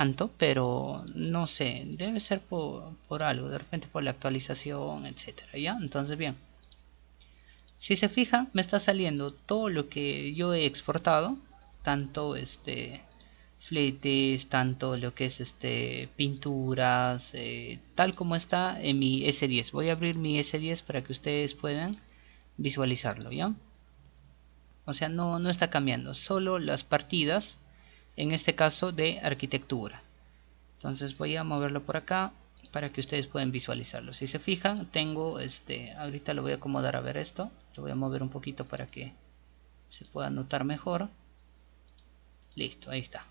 tanto, pero no sé, debe ser por algo, de repente por la actualización, etcétera, ¿ya? Entonces, bien, si se fijan, me está saliendo todo lo que yo he exportado, tanto fletes, tanto lo que es pinturas, tal como está en mi S10. Voy a abrir mi S10 para que ustedes puedan visualizarlo, ¿ya? O sea, no está cambiando, solo las partidas, en este caso de arquitectura. Entonces voy a moverlo por acá para que ustedes puedan visualizarlo. Si se fijan, tengo ahorita lo voy a acomodar a ver esto. Lo voy a mover un poquito para que se pueda notar mejor. Listo, ahí está.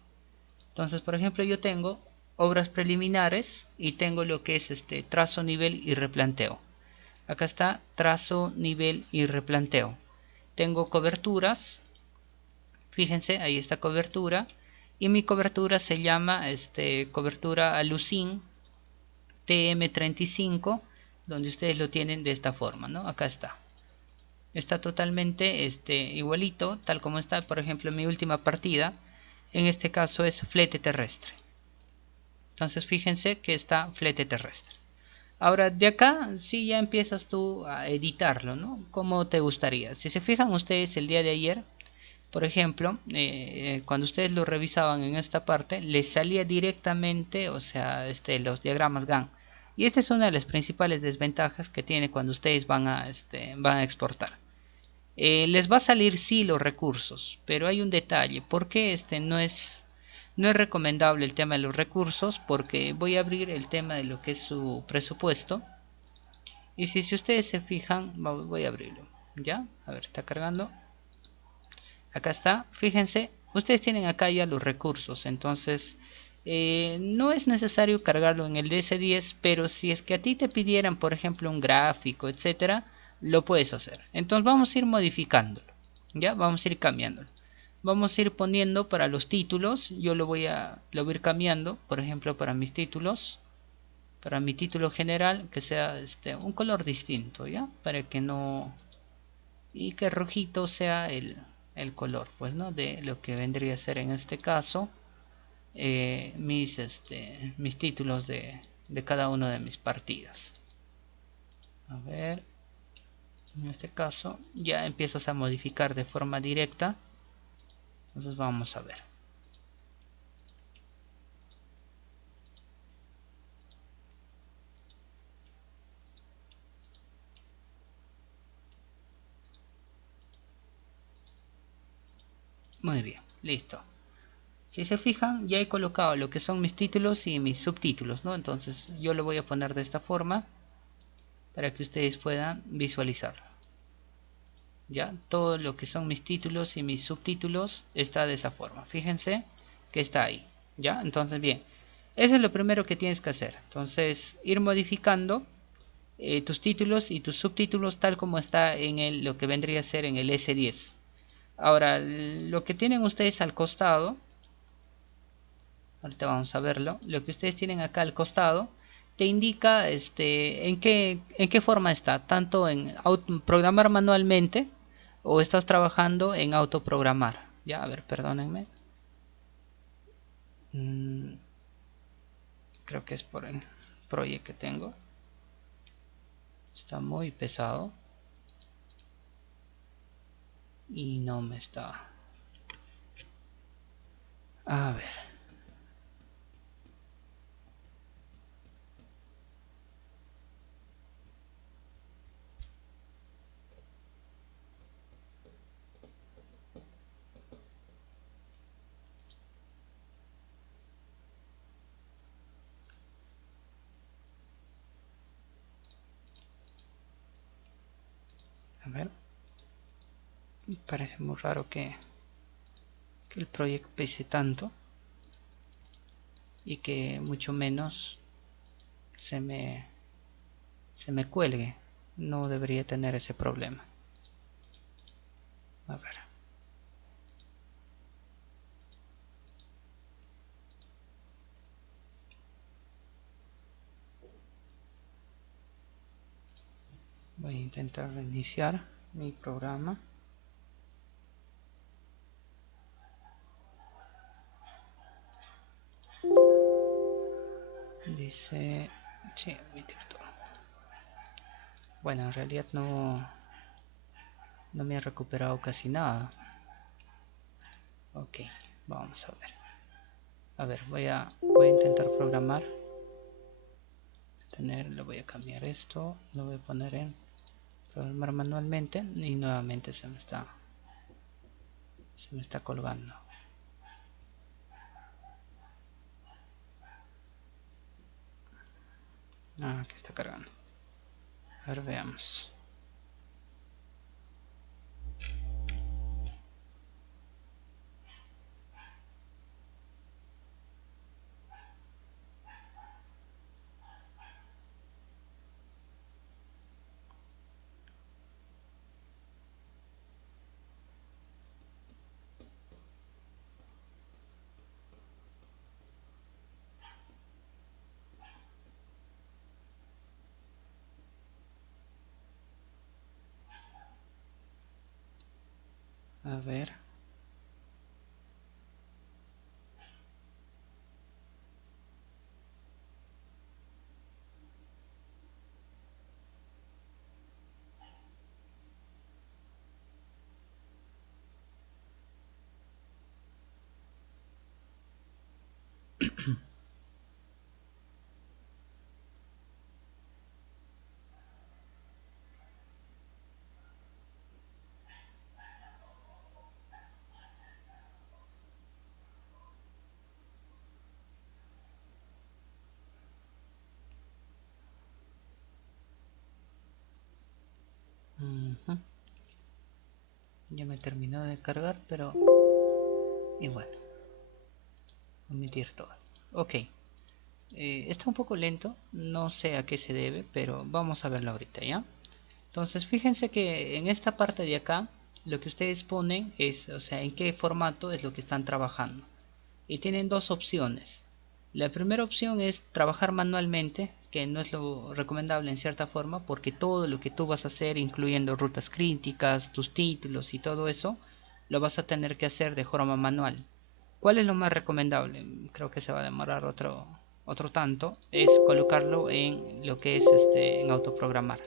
Entonces, por ejemplo, yo tengo obras preliminares y tengo lo que es trazo, nivel y replanteo. Acá está trazo, nivel y replanteo. Tengo coberturas. Fíjense, ahí está cobertura. Y mi cobertura se llama cobertura alucin TM35, donde ustedes lo tienen de esta forma, ¿no? Acá está. Está totalmente igualito, tal como está, por ejemplo, en mi última partida. En este caso es flete terrestre. Entonces fíjense que está flete terrestre. Ahora, de acá sí ya empiezas tú a editarlo, ¿no? Como te gustaría. Si se fijan ustedes el día de ayer, por ejemplo, cuando ustedes lo revisaban en esta parte, les salía directamente, o sea, los diagramas GAN. Y esta es una de las principales desventajas que tiene cuando ustedes van a exportar. Les va a salir sí los recursos, pero hay un detalle. ¿Por qué no es recomendable el tema de los recursos? Porque voy a abrir el tema de lo que es su presupuesto. Y si ustedes se fijan, voy a abrirlo. ¿Ya? A ver, está cargando. Acá está, fíjense, ustedes tienen acá ya los recursos, entonces no es necesario cargarlo en el DS10, pero si es que a ti te pidieran, por ejemplo, un gráfico, etcétera, lo puedes hacer. Entonces vamos a ir modificándolo, ya, vamos a ir cambiándolo. Vamos a ir poniendo para los títulos, yo lo voy a ir cambiando, por ejemplo, para mis títulos, para mi título general, que sea un color distinto, ya, para que no y que rojito sea el color, pues, ¿no? De lo que vendría a ser en este caso mis títulos de cada una de mis partidas. A ver, en este caso ya empiezas a modificar de forma directa. Entonces vamos a ver. Muy bien, listo. Si se fijan, ya he colocado lo que son mis títulos y mis subtítulos, ¿no? Entonces yo lo voy a poner de esta forma para que ustedes puedan visualizarlo. Ya todo lo que son mis títulos y mis subtítulos está de esa forma. Fíjense que está ahí. Ya, entonces bien, eso es lo primero que tienes que hacer. Entonces ir modificando tus títulos y tus subtítulos tal como está en lo que vendría a ser en el S10. Ahora, lo que tienen ustedes al costado, ahorita vamos a verlo, lo que ustedes tienen acá al costado te indica en qué forma está, tanto en programar manualmente o estás trabajando en autoprogramar. Ya, a ver, perdónenme. Mm, creo que es por el proyecto que tengo. Está muy pesado y no me está. A ver. A ver. Parece muy raro que el proyecto pese tanto y que mucho menos se me, se me cuelgue. No debería tener ese problema. A ver. Voy a intentar reiniciar mi programa. Dice, sí, omitir todo. Bueno, en realidad no me ha recuperado casi nada. Ok, vamos a ver. A ver, voy a intentar programar. Le voy a cambiar esto, lo voy a poner en programar manualmente y nuevamente se me está colgando. Aquí está cargando. A ver, veamos. A ver. Ya me terminó de cargar, pero igual. Omitir todo. Ok. Está un poco lento, no sé a qué se debe, pero vamos a verlo ahorita, ¿ya? Entonces fíjense que en esta parte de acá lo que ustedes ponen es, o sea, en qué formato es lo que están trabajando. Y tienen dos opciones. La primera opción es trabajar manualmente, que no es lo recomendable en cierta forma, porque todo lo que tú vas a hacer, incluyendo rutas críticas, tus títulos y todo eso, lo vas a tener que hacer de forma manual. ¿Cuál es lo más recomendable? Creo que se va a demorar otro tanto. Es colocarlo en lo que es en autoprogramar.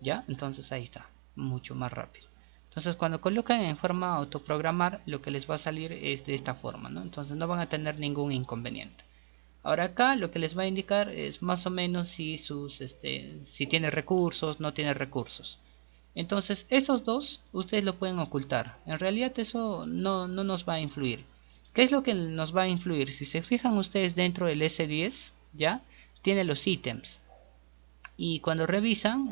¿Ya? Entonces ahí está, mucho más rápido. Entonces cuando colocan en forma autoprogramar, lo que les va a salir es de esta forma, ¿no? Entonces no van a tener ningún inconveniente. Ahora acá lo que les va a indicar es más o menos si tiene recursos, no tiene recursos. Entonces estos dos ustedes lo pueden ocultar. En realidad eso no nos va a influir. ¿Qué es lo que nos va a influir? Si se fijan ustedes dentro del S10, ¿ya? Tiene los ítems. Y cuando revisan,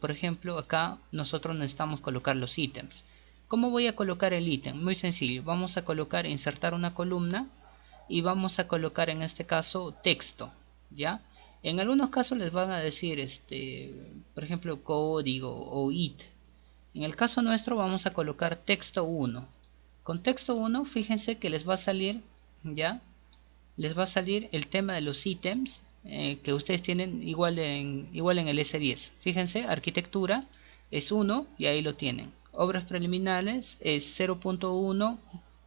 por ejemplo, acá nosotros necesitamos colocar los ítems. ¿Cómo voy a colocar el ítem? Muy sencillo. Vamos a colocar, insertar una columna y vamos a colocar en este caso texto, ¿ya? En algunos casos les van a decir, por ejemplo, código o it. En el caso nuestro vamos a colocar texto 1. Con texto 1, fíjense que les va a salir, ¿ya? Les va a salir el tema de los ítems que ustedes tienen igual en el S10. Fíjense, arquitectura es 1 y ahí lo tienen. Obras preliminares es 0.1,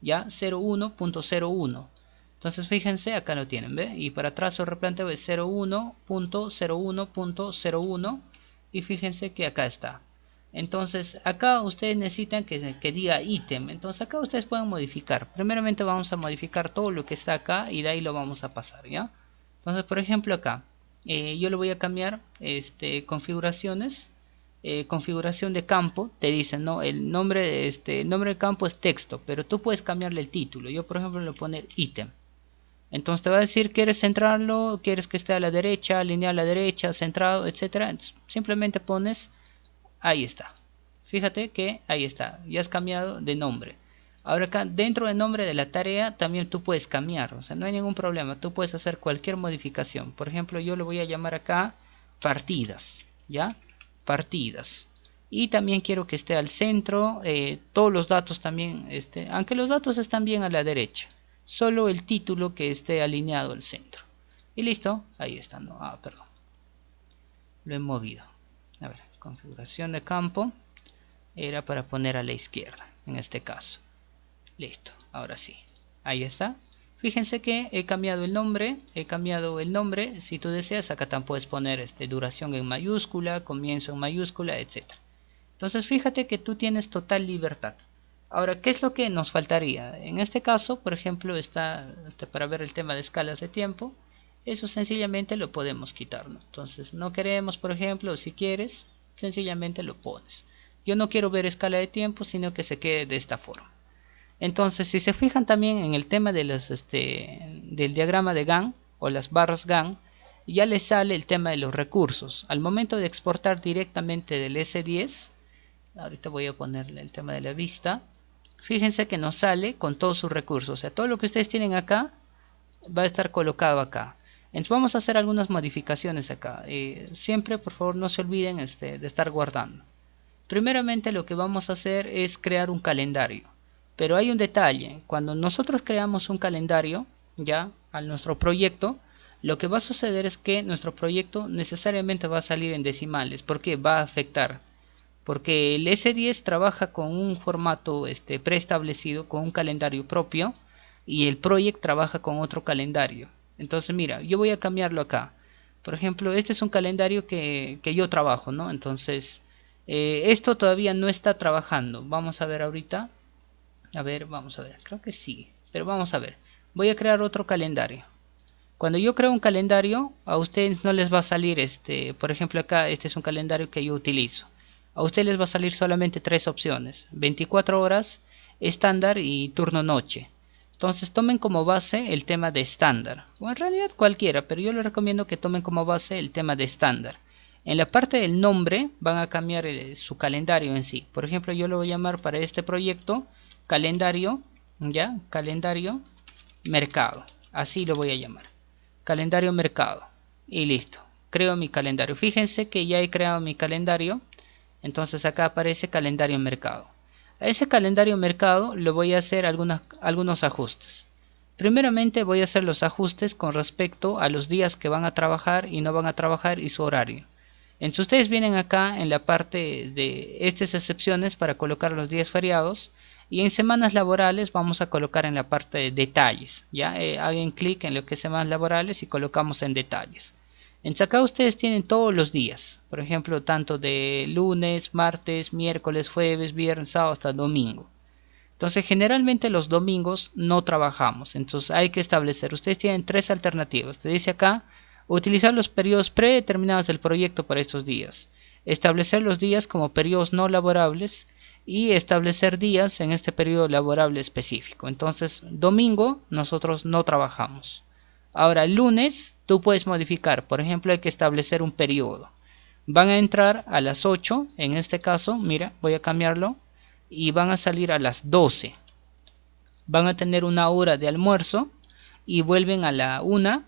ya 01.01. Entonces fíjense, acá lo tienen, ¿ve? Y para trazo replanteo es 01.01.01 y fíjense que acá está. Entonces acá ustedes necesitan que diga ítem. Entonces acá ustedes pueden modificar. Primeramente vamos a modificar todo lo que está acá y de ahí lo vamos a pasar, ¿ya? Entonces por ejemplo acá yo le voy a cambiar configuraciones. Configuración de campo, te dicen, ¿no? El nombre del campo es texto, pero tú puedes cambiarle el título. Yo por ejemplo le voy a poner ítem. Entonces te va a decir, ¿quieres centrarlo? ¿Quieres que esté a la derecha, alineado a la derecha, centrado, etcétera? Entonces, simplemente pones, ahí está. Fíjate que ahí está, ya has cambiado de nombre. Ahora acá, dentro del nombre de la tarea, también tú puedes cambiar, o sea, no hay ningún problema, tú puedes hacer cualquier modificación. Por ejemplo, yo le voy a llamar acá partidas, ¿ya? Partidas. Y también quiero que esté al centro, todos los datos también, aunque los datos están bien a la derecha, solo el título que esté alineado al centro. Y listo, ahí está, no, perdón, lo he movido. A ver, configuración de campo era para poner a la izquierda, en este caso. Listo, ahora sí. Ahí está. Fíjense que he cambiado el nombre, si tú deseas acá también puedes poner duración en mayúscula, comienzo en mayúscula, etcétera. Entonces fíjate que tú tienes total libertad. Ahora, ¿qué es lo que nos faltaría? En este caso, por ejemplo, está para ver el tema de escalas de tiempo. Eso sencillamente lo podemos quitar, ¿no? Entonces, no queremos, por ejemplo, si quieres, sencillamente lo pones. Yo no quiero ver escala de tiempo, sino que se quede de esta forma. Entonces, si se fijan también en el tema de del diagrama de Gantt o las barras Gantt, ya les sale el tema de los recursos. Al momento de exportar directamente del S10, ahorita voy a ponerle el tema de la vista. Fíjense que nos sale con todos sus recursos. O sea, todo lo que ustedes tienen acá va a estar colocado acá. Entonces vamos a hacer algunas modificaciones acá. Siempre, por favor, no se olviden de estar guardando. Primeramente lo que vamos a hacer es crear un calendario. Pero hay un detalle. Cuando nosotros creamos un calendario, ya, a nuestro proyecto, lo que va a suceder es que nuestro proyecto necesariamente va a salir en decimales. ¿Por qué? Va a afectar. Porque el S10 trabaja con un formato preestablecido, con un calendario propio, y el Project trabaja con otro calendario. Entonces mira, yo voy a cambiarlo acá. Por ejemplo, este es un calendario que yo trabajo, ¿no? Entonces, esto todavía no está trabajando. Vamos a ver ahorita. A ver, vamos a ver. Creo que sí. Pero vamos a ver. Voy a crear otro calendario. Cuando yo creo un calendario, a ustedes no les va a salir por ejemplo acá, este es un calendario que yo utilizo. A ustedes les va a salir solamente tres opciones: 24 horas, estándar y turno noche. Entonces tomen como base el tema de estándar, o en realidad cualquiera, pero yo les recomiendo que tomen como base el tema de estándar. En la parte del nombre van a cambiar su calendario en sí. Por ejemplo, yo lo voy a llamar para este proyecto calendario, ya, calendario mercado. Así lo voy a llamar. Calendario mercado. Y listo. Creo mi calendario. Fíjense que ya he creado mi calendario. Entonces acá aparece calendario mercado. A ese calendario mercado le voy a hacer algunos ajustes. Primeramente voy a hacer los ajustes con respecto a los días que van a trabajar y no van a trabajar y su horario. Entonces ustedes vienen acá en la parte de estas excepciones para colocar los días feriados, y en semanas laborales vamos a colocar en la parte de detalles. Ya hagan clic en lo que es semanas laborales y colocamos en detalles. Entonces acá ustedes tienen todos los días, por ejemplo, tanto de lunes, martes, miércoles, jueves, viernes, sábado hasta domingo. Entonces generalmente los domingos no trabajamos, entonces hay que establecer. Ustedes tienen tres alternativas. Te dice acá: utilizar los periodos predeterminados del proyecto para estos días, establecer los días como periodos no laborables y establecer días en este periodo laborable específico. Entonces domingo nosotros no trabajamos. Ahora el lunes tú puedes modificar, por ejemplo hay que establecer un periodo. Van a entrar a las 8, en este caso, mira, voy a cambiarlo, y van a salir a las 12. Van a tener una hora de almuerzo y vuelven a la 1,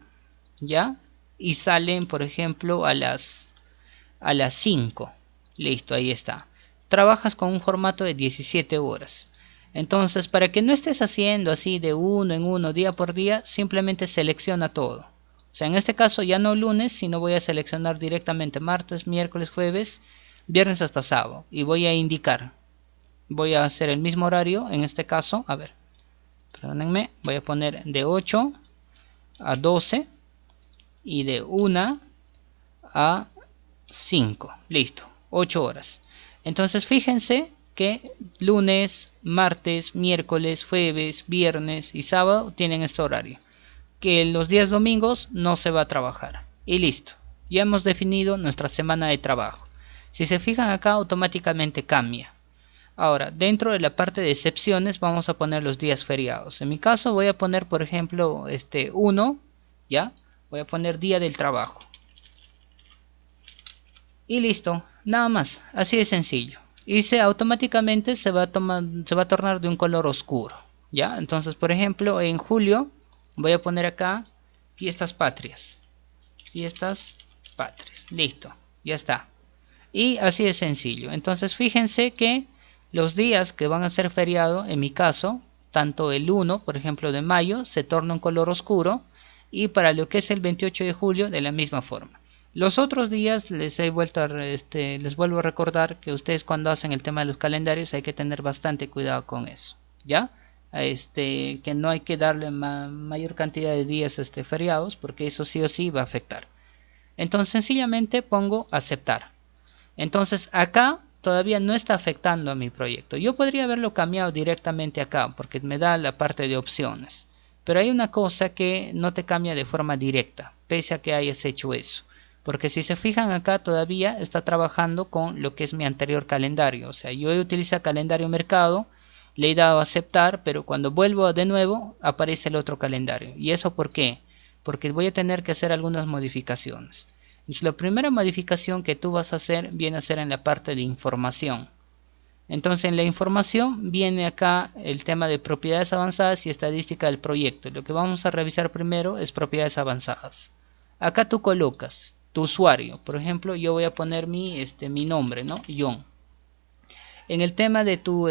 ¿ya? Y salen, por ejemplo, a las 5. Listo, ahí está. Trabajas con un formato de 17 horas. Entonces, para que no estés haciendo así de uno en uno, día por día, simplemente selecciona todo. O sea, en este caso ya no lunes, sino voy a seleccionar directamente martes, miércoles, jueves, viernes hasta sábado. Y voy a indicar. Voy a hacer el mismo horario, en este caso, a ver, perdónenme, voy a poner de 8 a 12 y de 1 a 5. Listo, 8 horas. Entonces fíjense que lunes, martes, miércoles, jueves, viernes y sábado tienen este horario. Que los días domingos no se va a trabajar. Y listo, ya hemos definido nuestra semana de trabajo. Si se fijan acá, automáticamente cambia. Ahora, dentro de la parte de excepciones vamos a poner los días feriados. En mi caso voy a poner, por ejemplo, 1, ¿ya? Voy a poner día del trabajo. Y listo, nada más, así de sencillo. Y automáticamente se va a tornar de un color oscuro, ¿ya? Entonces, por ejemplo, en julio voy a poner acá fiestas patrias. Fiestas patrias. Listo, ya está. Y así de sencillo. Entonces, fíjense que los días que van a ser feriado, en mi caso, tanto el 1, por ejemplo, de mayo, se torna un color oscuro, y para lo que es el 28 de julio, de la misma forma. Los otros días les vuelvo a recordar que ustedes cuando hacen el tema de los calendarios hay que tener bastante cuidado con eso, ¿ya? que no hay que darle mayor cantidad de días feriados, porque eso sí o sí va a afectar. Entonces sencillamente pongo aceptar. Entonces acá todavía no está afectando a mi proyecto. Yo podría haberlo cambiado directamente acá porque me da la parte de opciones. Pero hay una cosa que no te cambia de forma directa, pese a que hayas hecho eso. Porque si se fijan acá todavía está trabajando con lo que es mi anterior calendario. O sea, yo he utilizado calendario mercado, le he dado a aceptar, pero cuando vuelvo de nuevo aparece el otro calendario. ¿Y eso por qué? Porque voy a tener que hacer algunas modificaciones. La primera modificación que tú vas a hacer viene a ser en la parte de información. Entonces en la información viene acá el tema de propiedades avanzadas y estadística del proyecto. Lo que vamos a revisar primero es propiedades avanzadas. Acá tú colocas tu usuario. Por ejemplo, yo voy a poner mi nombre, ¿no? John. En el tema de tu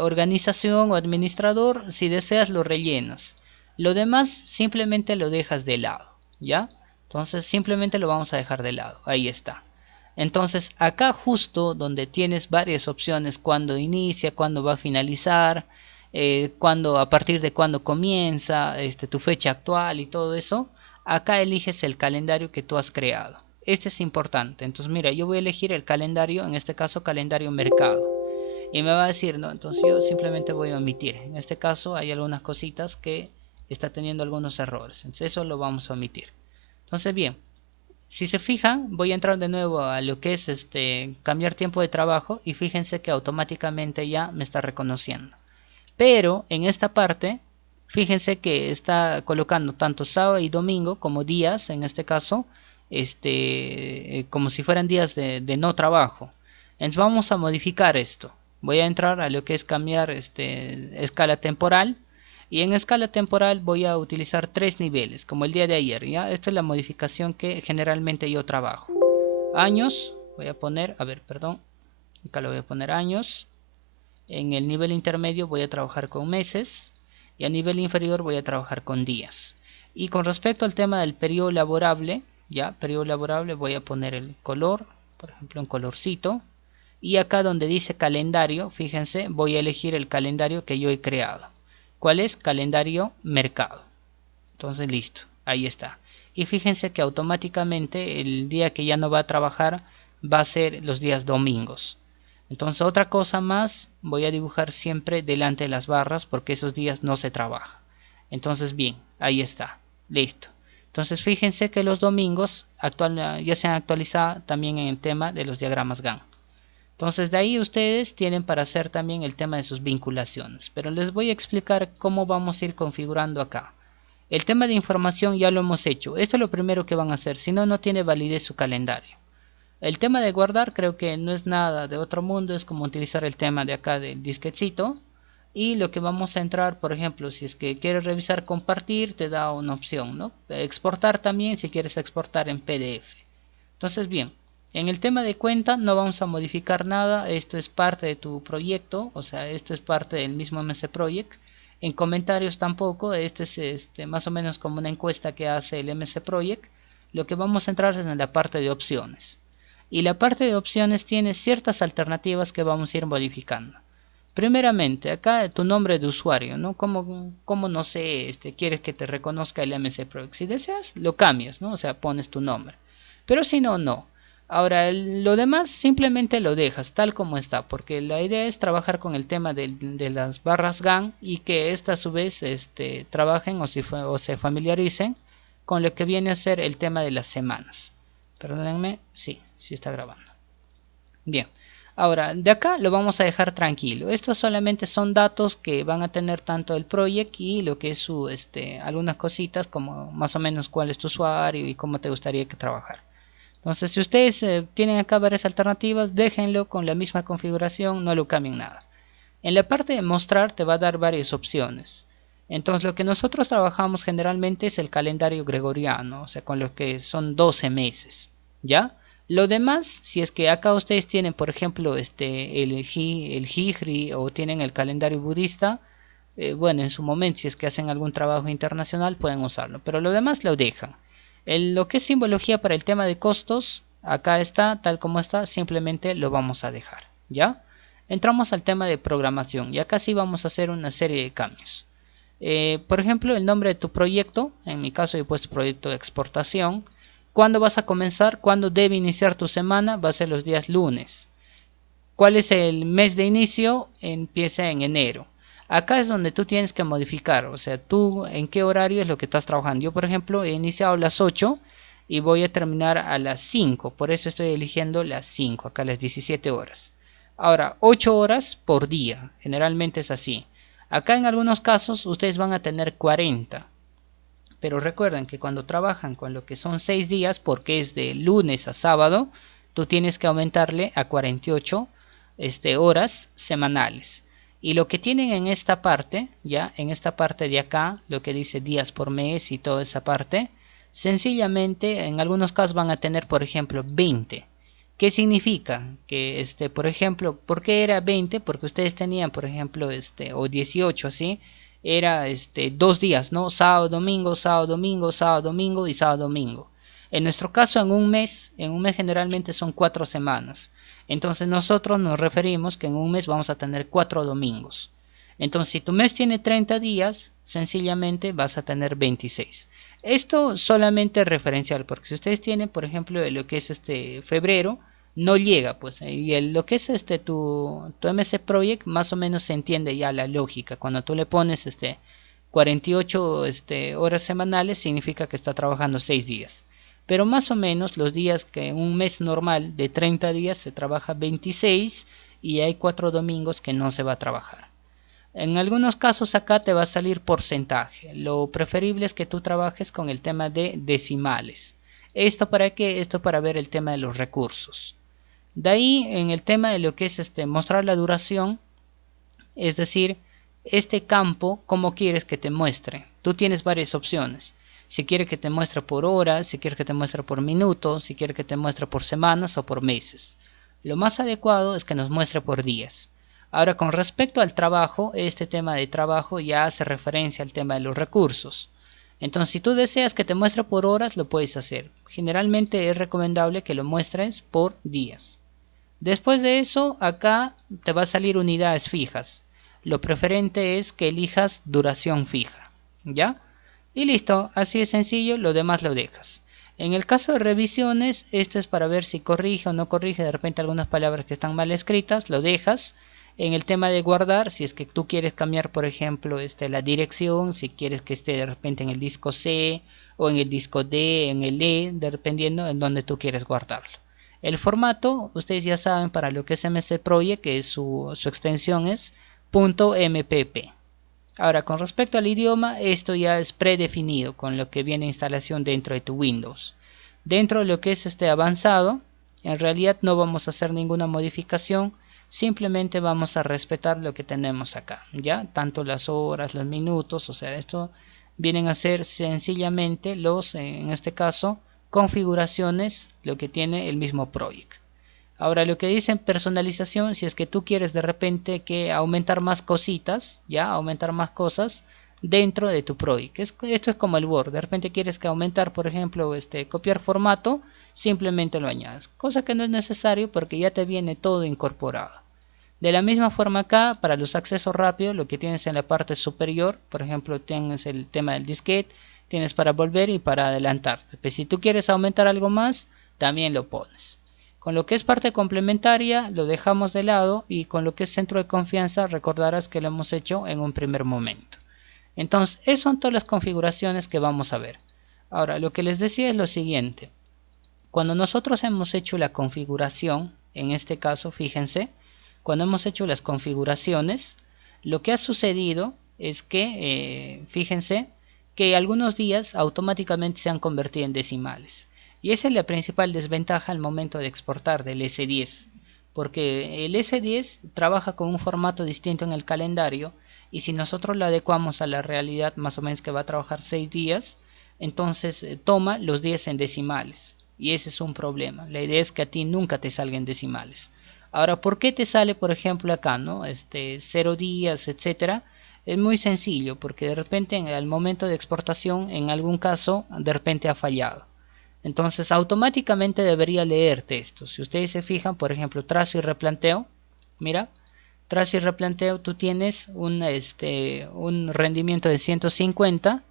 organización o administrador, si deseas lo rellenas. Lo demás simplemente lo dejas de lado, ¿ya? Entonces simplemente lo vamos a dejar de lado. Ahí está. Entonces acá justo donde tienes varias opciones, cuando inicia, cuando va a finalizar, a partir de cuando comienza, tu fecha actual y todo eso, acá eliges el calendario que tú has creado. Este es importante. Entonces mira, yo voy a elegir el calendario, en este caso calendario mercado. Y me va a decir, no, entonces yo simplemente voy a omitir. En este caso hay algunas cositas que está teniendo algunos errores. Entonces eso lo vamos a omitir. Entonces bien, si se fijan, voy a entrar de nuevo a lo que es cambiar tiempo de trabajo y fíjense que automáticamente ya me está reconociendo. Pero en esta parte, fíjense que está colocando tanto sábado y domingo como días, en este caso, como si fueran días de no trabajo. Entonces vamos a modificar esto. Voy a entrar a lo que es cambiar escala temporal. Y en escala temporal voy a utilizar 3 niveles, como el día de ayer, ¿ya? Esta es la modificación que generalmente yo trabajo. Años, voy a poner, a ver, perdón, acá lo voy a poner años. En el nivel intermedio voy a trabajar con meses y a nivel inferior voy a trabajar con días. Y con respecto al tema del periodo laborable, ya, periodo laborable voy a poner el color, por ejemplo un colorcito. Y acá donde dice calendario, fíjense, voy a elegir el calendario que yo he creado. ¿Cuál es? Calendario mercado. Entonces listo, ahí está. Y fíjense que automáticamente el día que ya no va a trabajar va a ser los días domingos. Entonces otra cosa más, voy a dibujar siempre delante de las barras porque esos días no se trabaja. Entonces bien, ahí está, listo. Entonces fíjense que los domingos ya se han actualizado también en el tema de los diagramas Gantt. Entonces de ahí ustedes tienen para hacer también el tema de sus vinculaciones. Pero les voy a explicar cómo vamos a ir configurando acá. El tema de información ya lo hemos hecho. Esto es lo primero que van a hacer, si no, no tiene validez su calendario. El tema de guardar creo que no es nada de otro mundo, es como utilizar el tema de acá del disquetcito. Y lo que vamos a entrar, por ejemplo, si es que quieres revisar compartir, te da una opción, ¿no? Exportar también si quieres exportar en PDF. Entonces bien, en el tema de cuenta no vamos a modificar nada, esto es parte de tu proyecto, o sea, esto es parte del mismo MS Project. En comentarios tampoco, este es más o menos como una encuesta que hace el MS Project. Lo que vamos a entrar es en la parte de opciones. Y la parte de opciones tiene ciertas alternativas que vamos a ir modificando. Primeramente, acá tu nombre de usuario, ¿no? Como no sé, quieres que te reconozca el MS Project. Si deseas, lo cambias, ¿no? O sea, pones tu nombre. Pero si no, no. Ahora, lo demás simplemente lo dejas tal como está, porque la idea es trabajar con el tema de las barras Gantt y que éstas a su vez trabajen o se familiaricen con lo que viene a ser el tema de las semanas. Perdónenme, sí, sí está grabando. Bien, ahora de acá lo vamos a dejar tranquilo. Estos solamente son datos que van a tener tanto el project y lo que es algunas cositas como más o menos cuál es tu usuario y cómo te gustaría que trabajara. Entonces, si ustedes tienen acá varias alternativas, déjenlo con la misma configuración, no lo cambien nada. En la parte de mostrar te va a dar varias opciones. Entonces, lo que nosotros trabajamos generalmente es el calendario gregoriano, o sea, con lo que son 12 meses, ¿ya? Lo demás, si es que acá ustedes tienen, por ejemplo, el Hijri o tienen el calendario budista, bueno, en su momento, si es que hacen algún trabajo internacional, pueden usarlo, pero lo demás lo dejan. Lo que es simbología para el tema de costos, acá está, tal como está, simplemente lo vamos a dejar, ¿ya? entramos al tema de programación y acá sí vamos a hacer una serie de cambios. Por ejemplo, el nombre de tu proyecto, en mi caso he puesto proyecto de exportación. ¿Cuándo vas a comenzar? ¿Cuándo debe iniciar tu semana? Va a ser los días lunes. ¿Cuál es el mes de inicio? Empieza en enero. Acá es donde tú tienes que modificar, o sea, tú en qué horario es lo que estás trabajando. Yo, por ejemplo, he iniciado a las 8 y voy a terminar a las 5, por eso estoy eligiendo las 5, acá las 17 horas. Ahora, 8 horas por día, generalmente es así. Acá en algunos casos ustedes van a tener 40, pero recuerden que cuando trabajan con lo que son 6 días, porque es de lunes a sábado, tú tienes que aumentarle a 48 horas semanales. Y lo que tienen en esta parte, ya en esta parte de acá, lo que dice días por mes y toda esa parte, sencillamente en algunos casos van a tener, por ejemplo, 20. ¿Qué significa? Que por ejemplo, ¿por qué era 20? Porque ustedes tenían, por ejemplo, o 18 así, era 2 días, ¿no? Sábado, domingo, sábado, domingo, sábado, domingo y sábado, domingo. En nuestro caso, en un mes generalmente son 4 semanas. Entonces nosotros nos referimos que en un mes vamos a tener 4 domingos. Entonces, si tu mes tiene 30 días, sencillamente vas a tener 26. Esto solamente es referencial, porque si ustedes tienen, por ejemplo, lo que es febrero, no llega, pues, y lo que es tu MC Project, más o menos se entiende ya la lógica. Cuando tú le pones 48 horas semanales, significa que está trabajando 6 días. Pero más o menos los días que en un mes normal de 30 días se trabaja 26 y hay 4 domingos que no se va a trabajar. En algunos casos acá te va a salir porcentaje. Lo preferible es que tú trabajes con el tema de decimales. ¿Esto para qué? Esto para ver el tema de los recursos. De ahí en el tema de lo que es mostrar la duración, es decir, este campo, ¿cómo quieres que te muestre? Tú tienes varias opciones. Si quieres que te muestre por horas, si quieres que te muestre por minutos, si quieres que te muestre por semanas o por meses. Lo más adecuado es que nos muestre por días. Ahora, con respecto al trabajo, este tema de trabajo ya hace referencia al tema de los recursos. Entonces, si tú deseas que te muestre por horas, lo puedes hacer. Generalmente es recomendable que lo muestres por días. Después de eso, acá te va a salir unidades fijas. Lo preferente es que elijas duración fija, ¿ya? Y listo, así de sencillo, lo demás lo dejas. En el caso de revisiones, esto es para ver si corrige o no corrige de repente algunas palabras que están mal escritas, lo dejas. En el tema de guardar, si es que tú quieres cambiar, por ejemplo, la dirección, si quieres que esté de repente en el disco C o en el disco D, en el E, dependiendo en donde tú quieres guardarlo. El formato, ustedes ya saben, para lo que es MC Project, que su extensión es .mpp. Ahora, con respecto al idioma, esto ya es predefinido con lo que viene instalación dentro de tu Windows. Dentro de lo que es avanzado, en realidad no vamos a hacer ninguna modificación, simplemente vamos a respetar lo que tenemos acá, ya, tanto las horas, los minutos, o sea, esto vienen a ser sencillamente en este caso, configuraciones, lo que tiene el mismo project. Ahora lo que dicen personalización, si es que tú quieres de repente que aumentar más cositas, ya, aumentar más cosas dentro de tu project. Esto es como el Word, de repente quieres que aumentar, por ejemplo, copiar formato, simplemente lo añades. Cosa que no es necesario porque ya te viene todo incorporado. De la misma forma acá, para los accesos rápidos, lo que tienes en la parte superior, por ejemplo, tienes el tema del disquete, tienes para volver y para adelantar. Pero si tú quieres aumentar algo más, también lo pones. Con lo que es parte complementaria lo dejamos de lado y con lo que es centro de confianza recordarás que lo hemos hecho en un primer momento. Entonces, esas son todas las configuraciones que vamos a ver. Ahora, lo que les decía es lo siguiente. Cuando nosotros hemos hecho la configuración, en este caso, fíjense, cuando hemos hecho las configuraciones, lo que ha sucedido es que, fíjense, que algunos días automáticamente se han convertido en decimales. Y esa es la principal desventaja al momento de exportar del S10, porque el S10 trabaja con un formato distinto en el calendario y si nosotros lo adecuamos a la realidad más o menos que va a trabajar 6 días, entonces toma los días en decimales y ese es un problema. La idea es que a ti nunca te salgan decimales. Ahora, ¿por qué te sale por ejemplo acá, no? 0 días, etcétera? Es muy sencillo porque de repente al momento de exportación en algún caso de repente ha fallado. Entonces automáticamente debería leerte esto. Si ustedes se fijan, por ejemplo, trazo y replanteo, mira, trazo y replanteo, tú tienes un rendimiento de 150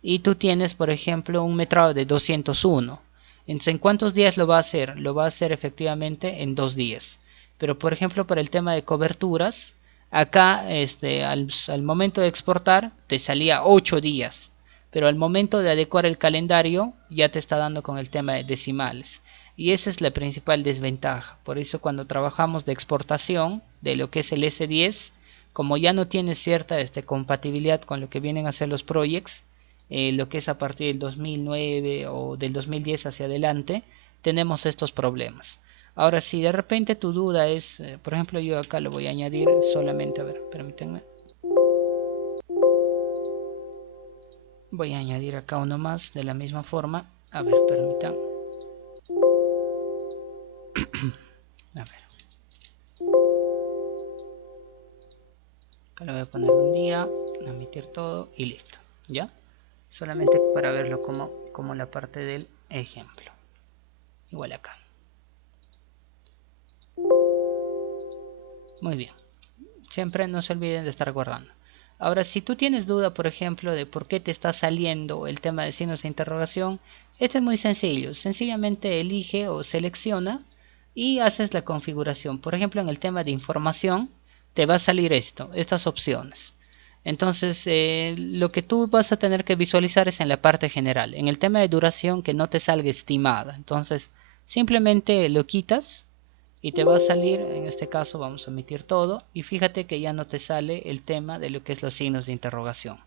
y tú tienes, por ejemplo, un metrado de 201. Entonces, ¿en cuántos días lo va a hacer? Lo va a hacer efectivamente en 2 días. Pero, por ejemplo, para el tema de coberturas, acá al momento de exportar te salía 8 días. Pero al momento de adecuar el calendario ya te está dando con el tema de decimales. Y esa es la principal desventaja. Por eso cuando trabajamos de exportación de lo que es el S10, como ya no tiene cierta compatibilidad con lo que vienen a ser los projects, lo que es a partir del 2009 o del 2010 hacia adelante, tenemos estos problemas. Ahora, si de repente tu duda es, por ejemplo, yo acá lo voy a añadir solamente, a ver, permítanme. Voy a añadir acá uno más de la misma forma. A ver, permítanme. A ver. Acá le voy a poner un día, emitir todo y listo. ¿Ya? Solamente para verlo como la parte del ejemplo. Igual acá. Muy bien. Siempre no se olviden de estar guardando. Ahora, si tú tienes duda, por ejemplo, de por qué te está saliendo el tema de signos de interrogación, este es muy sencillo. Sencillamente elige o selecciona y haces la configuración. Por ejemplo, en el tema de información, te va a salir estas opciones. Entonces, lo que tú vas a tener que visualizar es en la parte general. En el tema de duración, que no te salga estimada. Entonces, simplemente lo quitas y te va a salir, en este caso vamos a omitir todo, y fíjate que ya no te sale el tema de lo que es los signos de interrogación,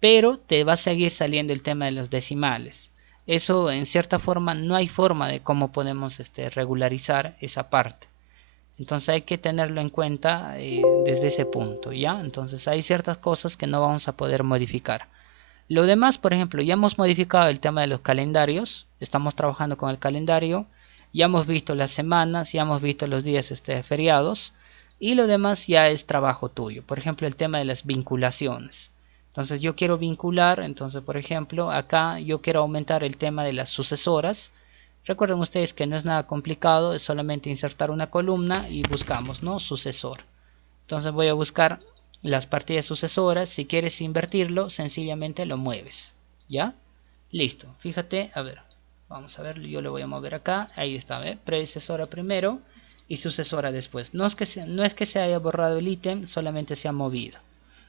pero te va a seguir saliendo el tema de los decimales. Eso en cierta forma no hay forma de cómo podemos regularizar esa parte. Entonces hay que tenerlo en cuenta desde ese punto, ¿ya? Entonces hay ciertas cosas que no vamos a poder modificar. Lo demás, por ejemplo, ya hemos modificado el tema de los calendarios, estamos trabajando con el calendario, ya hemos visto las semanas, ya hemos visto los días feriados, y lo demás ya es trabajo tuyo. Por ejemplo, el tema de las vinculaciones. Entonces yo quiero vincular, entonces por ejemplo, acá yo quiero aumentar el tema de las sucesoras. Recuerden ustedes que no es nada complicado, es solamente insertar una columna y buscamos, ¿no? Sucesor. Entonces voy a buscar las partidas sucesoras. Si quieres invertirlo, sencillamente lo mueves. ¿Ya? Listo. Fíjate, a ver. Vamos a ver, yo lo voy a mover acá. Ahí está, ¿ver? Predecesora primero y sucesora después. No es que se haya borrado el ítem, solamente se ha movido.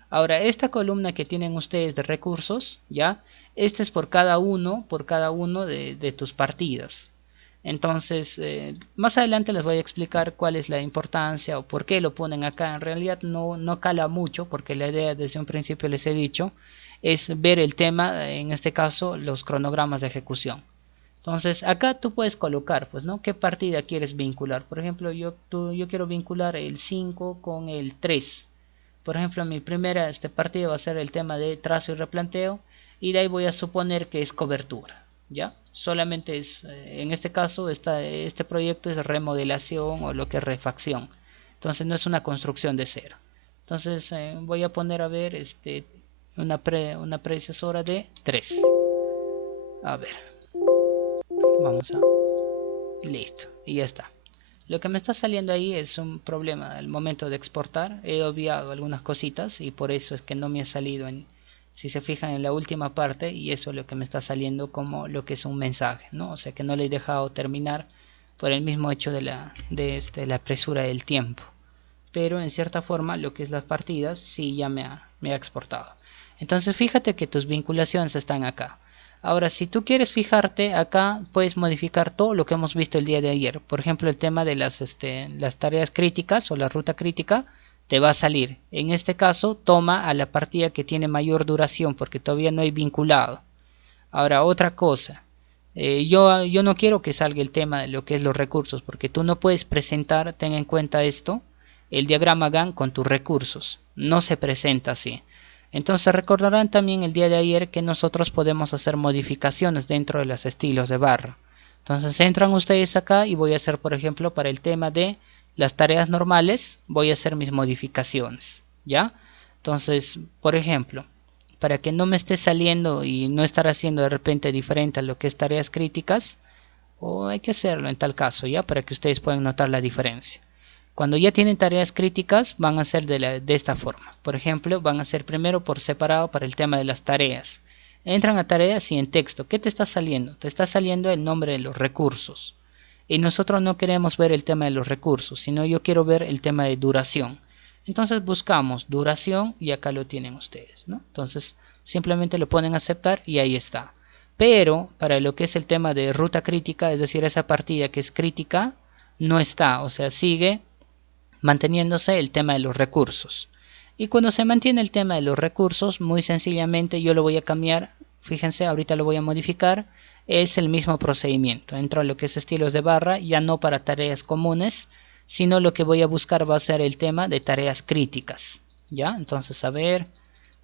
Ahora, esta columna que tienen ustedes de recursos, ¿ya? Este es por cada uno de tus partidas. Entonces, más adelante les voy a explicar cuál es la importancia o por qué lo ponen acá. En realidad no cala mucho, porque la idea desde un principio les he dicho es ver el tema, en este caso los cronogramas de ejecución. Entonces acá tú puedes colocar, pues, ¿no? ¿Qué partida quieres vincular? Por ejemplo, yo quiero vincular el 5 con el 3. Por ejemplo, mi primera partida va a ser el tema de trazo y replanteo, y de ahí voy a suponer que es cobertura, ¿ya? Solamente es, en este caso, este proyecto es remodelación o lo que es refacción. Entonces no es una construcción de cero. Entonces voy a poner a ver una predecesora de 3. A ver, vamos a... Listo, y ya está. Lo que me está saliendo ahí es un problema al momento de exportar. He obviado algunas cositas y por eso es que no me ha salido si se fijan en la última parte, y eso es lo que me está saliendo como lo que es un mensaje, ¿no? O sea que no le he dejado terminar por el mismo hecho de la presura del tiempo. Pero en cierta forma lo que es las partidas sí ya me ha exportado. Entonces fíjate que tus vinculaciones están acá. Ahora, si tú quieres fijarte acá, puedes modificar todo lo que hemos visto el día de ayer. Por ejemplo, el tema de las tareas críticas o la ruta crítica te va a salir. En este caso, toma a la partida que tiene mayor duración porque todavía no hay vinculado. Ahora, otra cosa. Yo no quiero que salga el tema de lo que es los recursos, porque tú no puedes presentar, ten en cuenta esto, el diagrama Gantt con tus recursos. No se presenta así. Entonces recordarán también el día de ayer que nosotros podemos hacer modificaciones dentro de los estilos de barra. Entonces entran ustedes acá y voy a hacer, por ejemplo, para el tema de las tareas normales, voy a hacer mis modificaciones, ¿ya? Entonces, por ejemplo, para que no me esté saliendo y no estar haciendo de repente diferente a lo que es tareas críticas, o hay que hacerlo en tal caso, ¿ya? Para que ustedes puedan notar la diferencia. Cuando ya tienen tareas críticas van a ser de esta forma. Por ejemplo, van a ser primero por separado para el tema de las tareas. Entran a tareas y en texto, ¿qué te está saliendo? Te está saliendo el nombre de los recursos. Y nosotros no queremos ver el tema de los recursos, sino yo quiero ver el tema de duración. Entonces buscamos duración y acá lo tienen ustedes, ¿no? Entonces simplemente lo ponen a aceptar y ahí está. Pero para lo que es el tema de ruta crítica, es decir, esa partida que es crítica, no está, o sea, sigue manteniéndose el tema de los recursos. Y cuando se mantiene el tema de los recursos, muy sencillamente yo lo voy a cambiar, fíjense, ahorita lo voy a modificar, es el mismo procedimiento. Entro a lo que es estilos de barra, ya no para tareas comunes, sino lo que voy a buscar va a ser el tema de tareas críticas. ¿Ya? Entonces, a ver,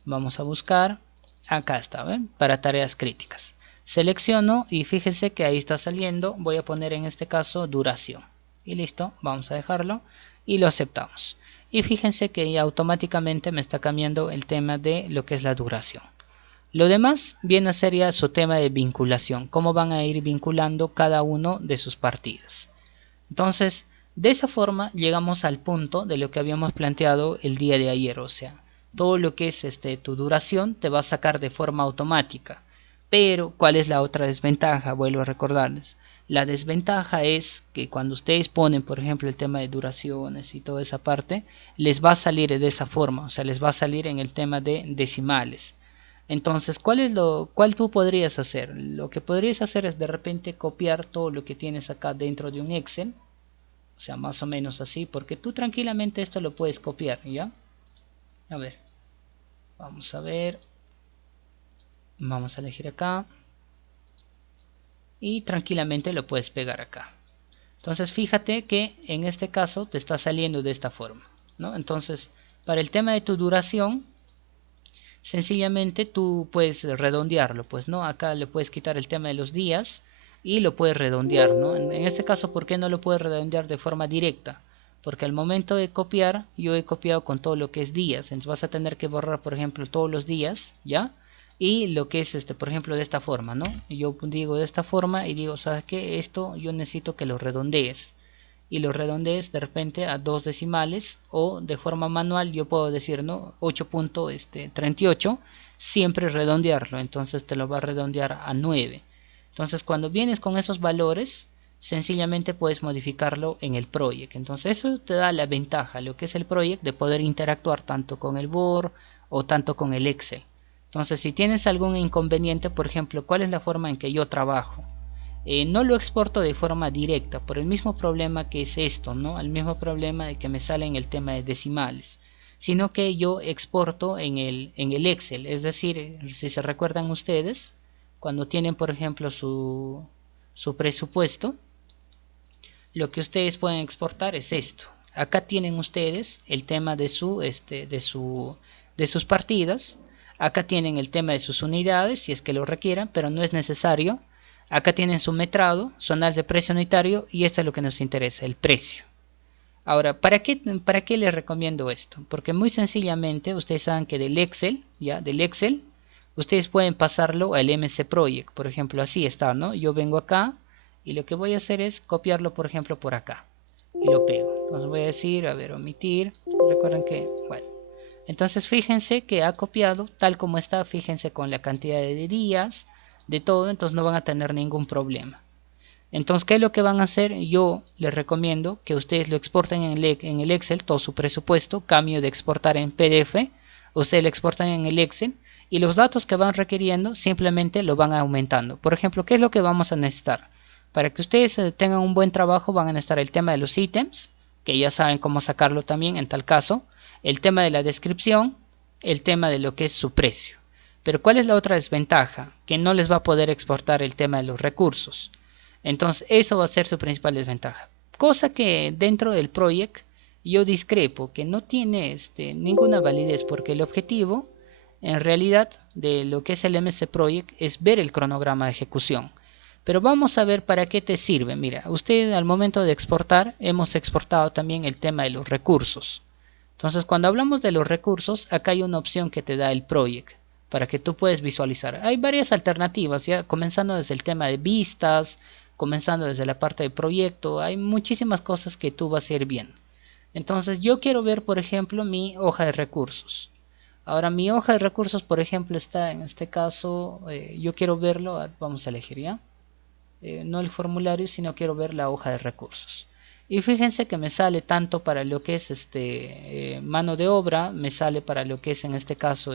vamos a buscar, acá está, ¿ven? Para tareas críticas. Selecciono y fíjense que ahí está saliendo, voy a poner en este caso duración. Y listo, vamos a dejarlo y lo aceptamos. Y fíjense que ya automáticamente me está cambiando el tema de lo que es la duración. Lo demás viene a ser ya su tema de vinculación, cómo van a ir vinculando cada uno de sus partidas. Entonces, de esa forma llegamos al punto de lo que habíamos planteado el día de ayer, o sea, todo lo que es tu duración te va a sacar de forma automática. Pero, ¿cuál es la otra desventaja? Vuelvo a recordarles. La desventaja es que cuando ustedes ponen, por ejemplo, el tema de duraciones y toda esa parte, les va a salir de esa forma, o sea, les va a salir en el tema de decimales. Entonces, ¿cuál tú podrías hacer? Lo que podrías hacer es de repente copiar todo lo que tienes acá dentro de un Excel, o sea, más o menos así, porque tú tranquilamente esto lo puedes copiar, ¿ya? A ver, vamos a ver, vamos a elegir acá y tranquilamente lo puedes pegar acá. Entonces, fíjate que en este caso te está saliendo de esta forma, ¿no? Entonces, para el tema de tu duración, sencillamente tú puedes redondearlo, pues, ¿no? Acá le puedes quitar el tema de los días y lo puedes redondear, ¿no? En este caso, ¿por qué no lo puedes redondear de forma directa? Porque al momento de copiar, yo he copiado con todo lo que es días, entonces vas a tener que borrar, por ejemplo, todos los días, ¿ya? Y lo que es, por ejemplo, de esta forma, ¿no? Yo digo de esta forma y digo, ¿sabes qué? Esto yo necesito que lo redondees y lo redondees de repente a dos decimales o de forma manual yo puedo decir, ¿no? 8.38, siempre redondearlo, entonces te lo va a redondear a 9. Entonces cuando vienes con esos valores sencillamente puedes modificarlo en el project. Entonces eso te da la ventaja, lo que es el project, de poder interactuar tanto con el Word o tanto con el Excel. Entonces si tienes algún inconveniente, por ejemplo, ¿cuál es la forma en que yo trabajo? No lo exporto de forma directa por el mismo problema que es esto, ¿no? El mismo problema de que me sale en el tema de decimales, sino que yo exporto en el Excel, es decir, si se recuerdan ustedes, cuando tienen por ejemplo su presupuesto, lo que ustedes pueden exportar es esto. Acá tienen ustedes el tema de sus partidas, acá tienen el tema de sus unidades si es que lo requieran, pero no es necesario. Acá tienen su metrado, su análisis de precio unitario y esto es lo que nos interesa, el precio. Ahora, ¿para qué les recomiendo esto? Porque muy sencillamente ustedes saben que del Excel, ustedes pueden pasarlo al MC Project, por ejemplo, así está, ¿no? Yo vengo acá y lo que voy a hacer es copiarlo, por ejemplo, por acá y lo pego. Entonces voy a decir, a ver, omitir. Recuerden que, bueno, entonces fíjense que ha copiado tal como está, fíjense con la cantidad de días, de todo, entonces no van a tener ningún problema. Entonces, ¿qué es lo que van a hacer? Yo les recomiendo que ustedes lo exporten en el Excel, todo su presupuesto, cambio de exportar en PDF, ustedes lo exportan en el Excel y los datos que van requiriendo simplemente lo van aumentando. Por ejemplo, ¿qué es lo que vamos a necesitar? Para que ustedes tengan un buen trabajo van a necesitar el tema de los ítems, que ya saben cómo sacarlo también en tal caso, el tema de la descripción, el tema de lo que es su precio. Pero ¿cuál es la otra desventaja? Que no les va a poder exportar el tema de los recursos. Entonces eso va a ser su principal desventaja. Cosa que dentro del project yo discrepo, que no tiene ninguna validez, porque el objetivo en realidad de lo que es el MC Project es ver el cronograma de ejecución. Pero vamos a ver para qué te sirve. Mira, usted al momento de exportar, hemos exportado también el tema de los recursos. Entonces cuando hablamos de los recursos, acá hay una opción que te da el project para que tú puedas visualizar. Hay varias alternativas, ya comenzando desde el tema de vistas, comenzando desde la parte de proyecto, hay muchísimas cosas que tú vas a ir bien. Entonces yo quiero ver, por ejemplo, mi hoja de recursos. Ahora mi hoja de recursos, por ejemplo, está en este caso, yo quiero verlo, vamos a elegir ya, no el formulario, sino quiero ver la hoja de recursos. Y fíjense que me sale tanto para lo que es mano de obra, me sale para lo que es en este caso,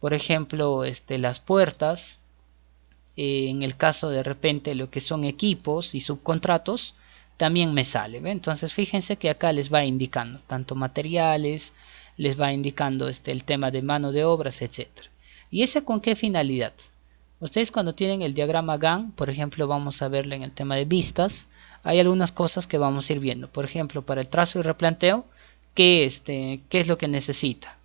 por ejemplo, las puertas, en el caso de repente lo que son equipos y subcontratos, también me sale, ¿ve? Entonces fíjense que acá les va indicando tanto materiales, les va indicando el tema de mano de obras, etcétera. ¿Y ese con qué finalidad? Ustedes cuando tienen el diagrama Gantt, por ejemplo, vamos a verlo en el tema de vistas, hay algunas cosas que vamos a ir viendo. Por ejemplo, para el trazo y replanteo, ¿qué es lo que necesita?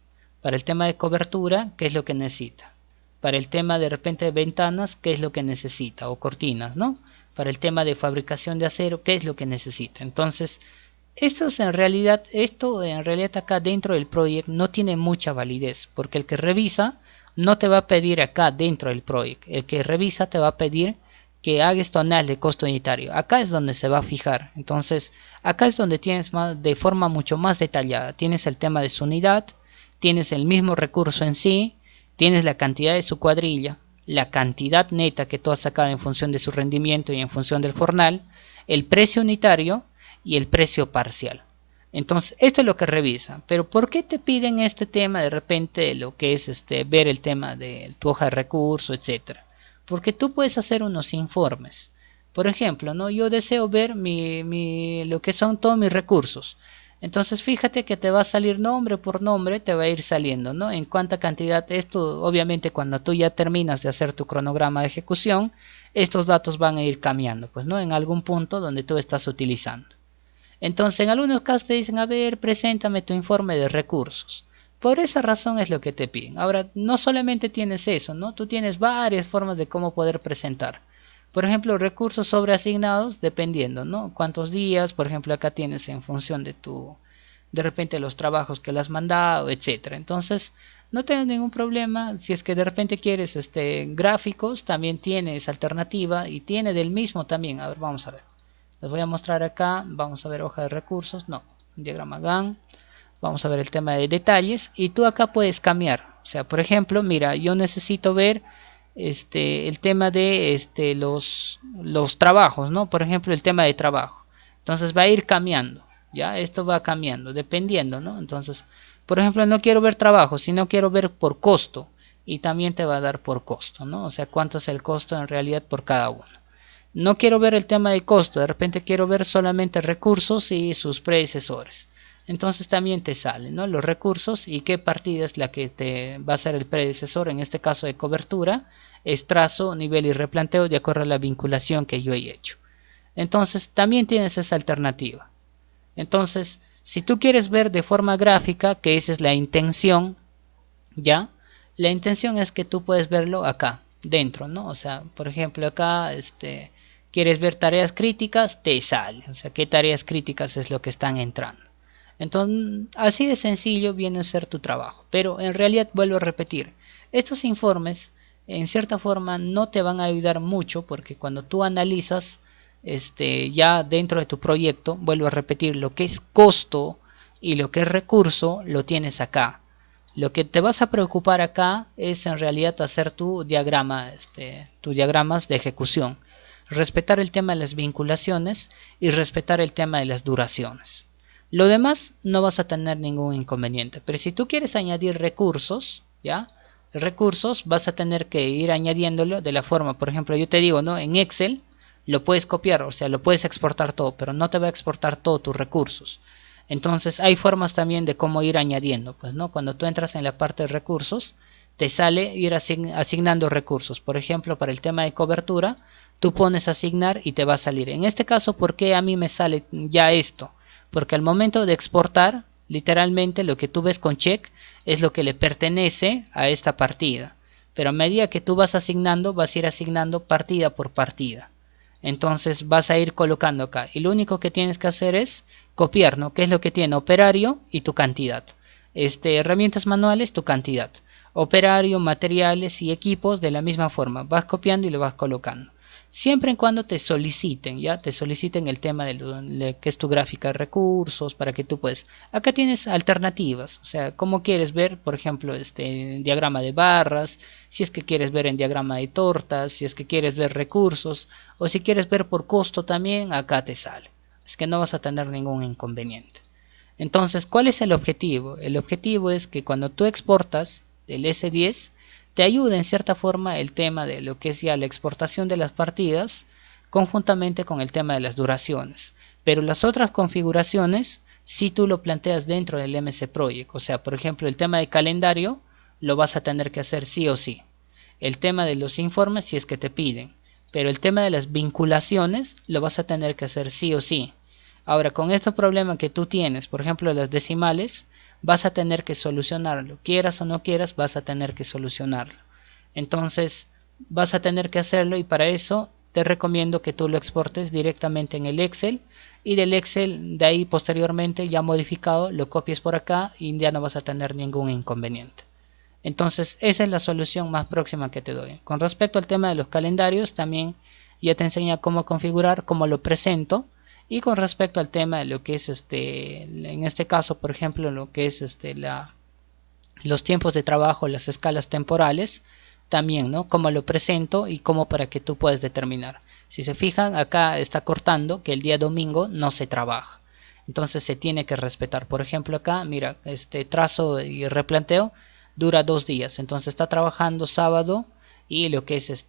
Para el tema de cobertura, ¿qué es lo que necesita? Para el tema de repente de ventanas, ¿qué es lo que necesita? O cortinas, ¿no? Para el tema de fabricación de acero, ¿qué es lo que necesita? Entonces, esto en realidad acá dentro del proyecto no tiene mucha validez, porque el que revisa no te va a pedir acá dentro del proyecto. El que revisa te va a pedir que hagas tu análisis de costo unitario. Acá es donde se va a fijar. Entonces, acá es donde tienes más, de forma mucho más detallada. Tienes el tema de su unidad, tienes el mismo recurso en sí, tienes la cantidad de su cuadrilla, la cantidad neta que tú has sacado en función de su rendimiento y en función del jornal, el precio unitario y el precio parcial. Entonces, esto es lo que revisa. Pero ¿por qué te piden este tema de repente lo que es ver el tema de tu hoja de recursos, etcétera? Porque tú puedes hacer unos informes. Por ejemplo, ¿no? Yo deseo ver lo que son todos mis recursos. Entonces fíjate que te va a salir nombre por nombre, te va a ir saliendo, ¿no? En cuánta cantidad, esto obviamente cuando tú ya terminas de hacer tu cronograma de ejecución, estos datos van a ir cambiando, pues, ¿no? En algún punto donde tú estás utilizando. Entonces, en algunos casos te dicen, a ver, preséntame tu informe de recursos. Por esa razón es lo que te piden. Ahora, no solamente tienes eso, ¿no? Tú tienes varias formas de cómo poder presentar. Por ejemplo, recursos sobreasignados, dependiendo, ¿no? Cuántos días, por ejemplo, acá tienes en función de repente los trabajos que le has mandado, etcétera. Entonces, no tienes ningún problema. Si es que de repente quieres gráficos, también tienes alternativa y tiene del mismo también. A ver, vamos a ver. Les voy a mostrar acá, vamos a ver hoja de recursos, no, diagrama Gantt, vamos a ver el tema de detalles y tú acá puedes cambiar. O sea, por ejemplo, mira, yo necesito ver el tema de los trabajos, ¿no? Por ejemplo, el tema de trabajo. Entonces va a ir cambiando, ¿ya? Esto va cambiando, dependiendo, ¿no? Entonces, por ejemplo, no quiero ver trabajo, sino quiero ver por costo y también te va a dar por costo, ¿no? O sea, cuánto es el costo en realidad por cada uno. No quiero ver el tema de costo, de repente quiero ver solamente recursos y sus predecesores. Entonces también te salen, ¿no? Los recursos y qué partida es la que te va a ser el predecesor, en este caso de cobertura, es trazo, nivel y replanteo de acuerdo a la vinculación que yo he hecho. Entonces también tienes esa alternativa. Entonces, si tú quieres ver de forma gráfica, que esa es la intención, ¿ya? La intención es que tú puedes verlo acá, dentro, ¿no? O sea, por ejemplo, acá, quieres ver tareas críticas, te sale. O sea, qué tareas críticas es lo que están entrando. Entonces, así de sencillo viene a ser tu trabajo. Pero en realidad, vuelvo a repetir, estos informes, en cierta forma, no te van a ayudar mucho porque cuando tú analizas, ya dentro de tu proyecto, vuelvo a repetir, lo que es costo y lo que es recurso, lo tienes acá. Lo que te vas a preocupar acá es en realidad hacer tu diagrama, tus diagramas de ejecución, respetar el tema de las vinculaciones y respetar el tema de las duraciones. Lo demás no vas a tener ningún inconveniente, pero si tú quieres añadir recursos, ¿ya? Recursos vas a tener que ir añadiéndolo de la forma, por ejemplo, yo te digo, ¿no? En Excel lo puedes copiar, o sea, lo puedes exportar todo, pero no te va a exportar todos tus recursos. Entonces hay formas también de cómo ir añadiendo, pues, ¿no? Cuando tú entras en la parte de recursos, te sale ir asignando recursos. Por ejemplo, para el tema de cobertura, tú pones asignar y te va a salir. En este caso, ¿por qué a mí me sale ya esto? Porque al momento de exportar, literalmente lo que tú ves con check es lo que le pertenece a esta partida. Pero a medida que tú vas asignando, vas a ir asignando partida por partida. Entonces vas a ir colocando acá. Y lo único que tienes que hacer es copiar, ¿no? ¿Qué es lo que tiene? Operario y tu cantidad. Herramientas manuales, tu cantidad. Operario, materiales y equipos de la misma forma. Vas copiando y lo vas colocando. siempre y cuando te soliciten, ya te soliciten el tema de lo que es tu gráfica de recursos, para que tú puedes. Acá tienes alternativas, o sea, cómo quieres ver, por ejemplo, en diagrama de barras, si es que quieres ver en diagrama de tortas, si es que quieres ver recursos, o si quieres ver por costo también, acá te sale. Es que no vas a tener ningún inconveniente. Entonces, ¿cuál es el objetivo? El objetivo es que cuando tú exportas el S10, te ayuda en cierta forma el tema de lo que es ya la exportación de las partidas, conjuntamente con el tema de las duraciones. Pero las otras configuraciones, si tú lo planteas dentro del MC Project, o sea, por ejemplo, el tema de calendario, lo vas a tener que hacer sí o sí. El tema de los informes, si es que te piden. Pero el tema de las vinculaciones, lo vas a tener que hacer sí o sí. Ahora, con este problema que tú tienes, por ejemplo, las decimales, vas a tener que solucionarlo. Quieras o no quieras, vas a tener que solucionarlo. Entonces, vas a tener que hacerlo y para eso te recomiendo que tú lo exportes directamente en el Excel y del Excel, de ahí posteriormente ya modificado, lo copies por acá y ya no vas a tener ningún inconveniente. Entonces, esa es la solución más próxima que te doy. Con respecto al tema de los calendarios, también ya te enseña cómo configurar, cómo lo presento. Y con respecto al tema de lo que es en este caso, por ejemplo, lo que es los tiempos de trabajo, las escalas temporales, también, ¿no? Cómo lo presento y cómo para que tú puedas determinar. Si se fijan, acá está cortando que el día domingo no se trabaja. Entonces se tiene que respetar. Por ejemplo, acá, mira, este trazo y replanteo dura 2 días. Entonces está trabajando sábado y lo que es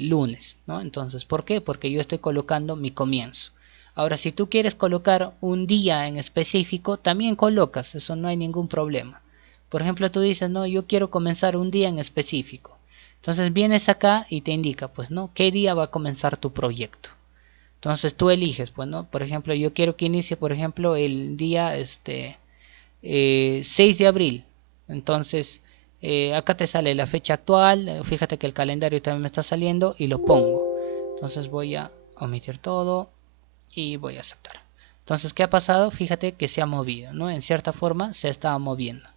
lunes, ¿no? Entonces, ¿por qué? Porque yo estoy colocando mi comienzo. Ahora, si tú quieres colocar un día en específico, también colocas, eso no hay ningún problema. Por ejemplo, tú dices, no, yo quiero comenzar un día en específico. Entonces vienes acá y te indica, pues, ¿no? ¿Qué día va a comenzar tu proyecto? Entonces tú eliges, pues, ¿no? Por ejemplo, yo quiero que inicie, por ejemplo, el día 6 de abril. Entonces, acá te sale la fecha actual. Fíjate que el calendario también me está saliendo y lo pongo. Entonces voy a omitir todo y voy a aceptar. Entonces, ¿qué ha pasado? Fíjate que se ha movido, ¿no? En cierta forma se estaba moviendo.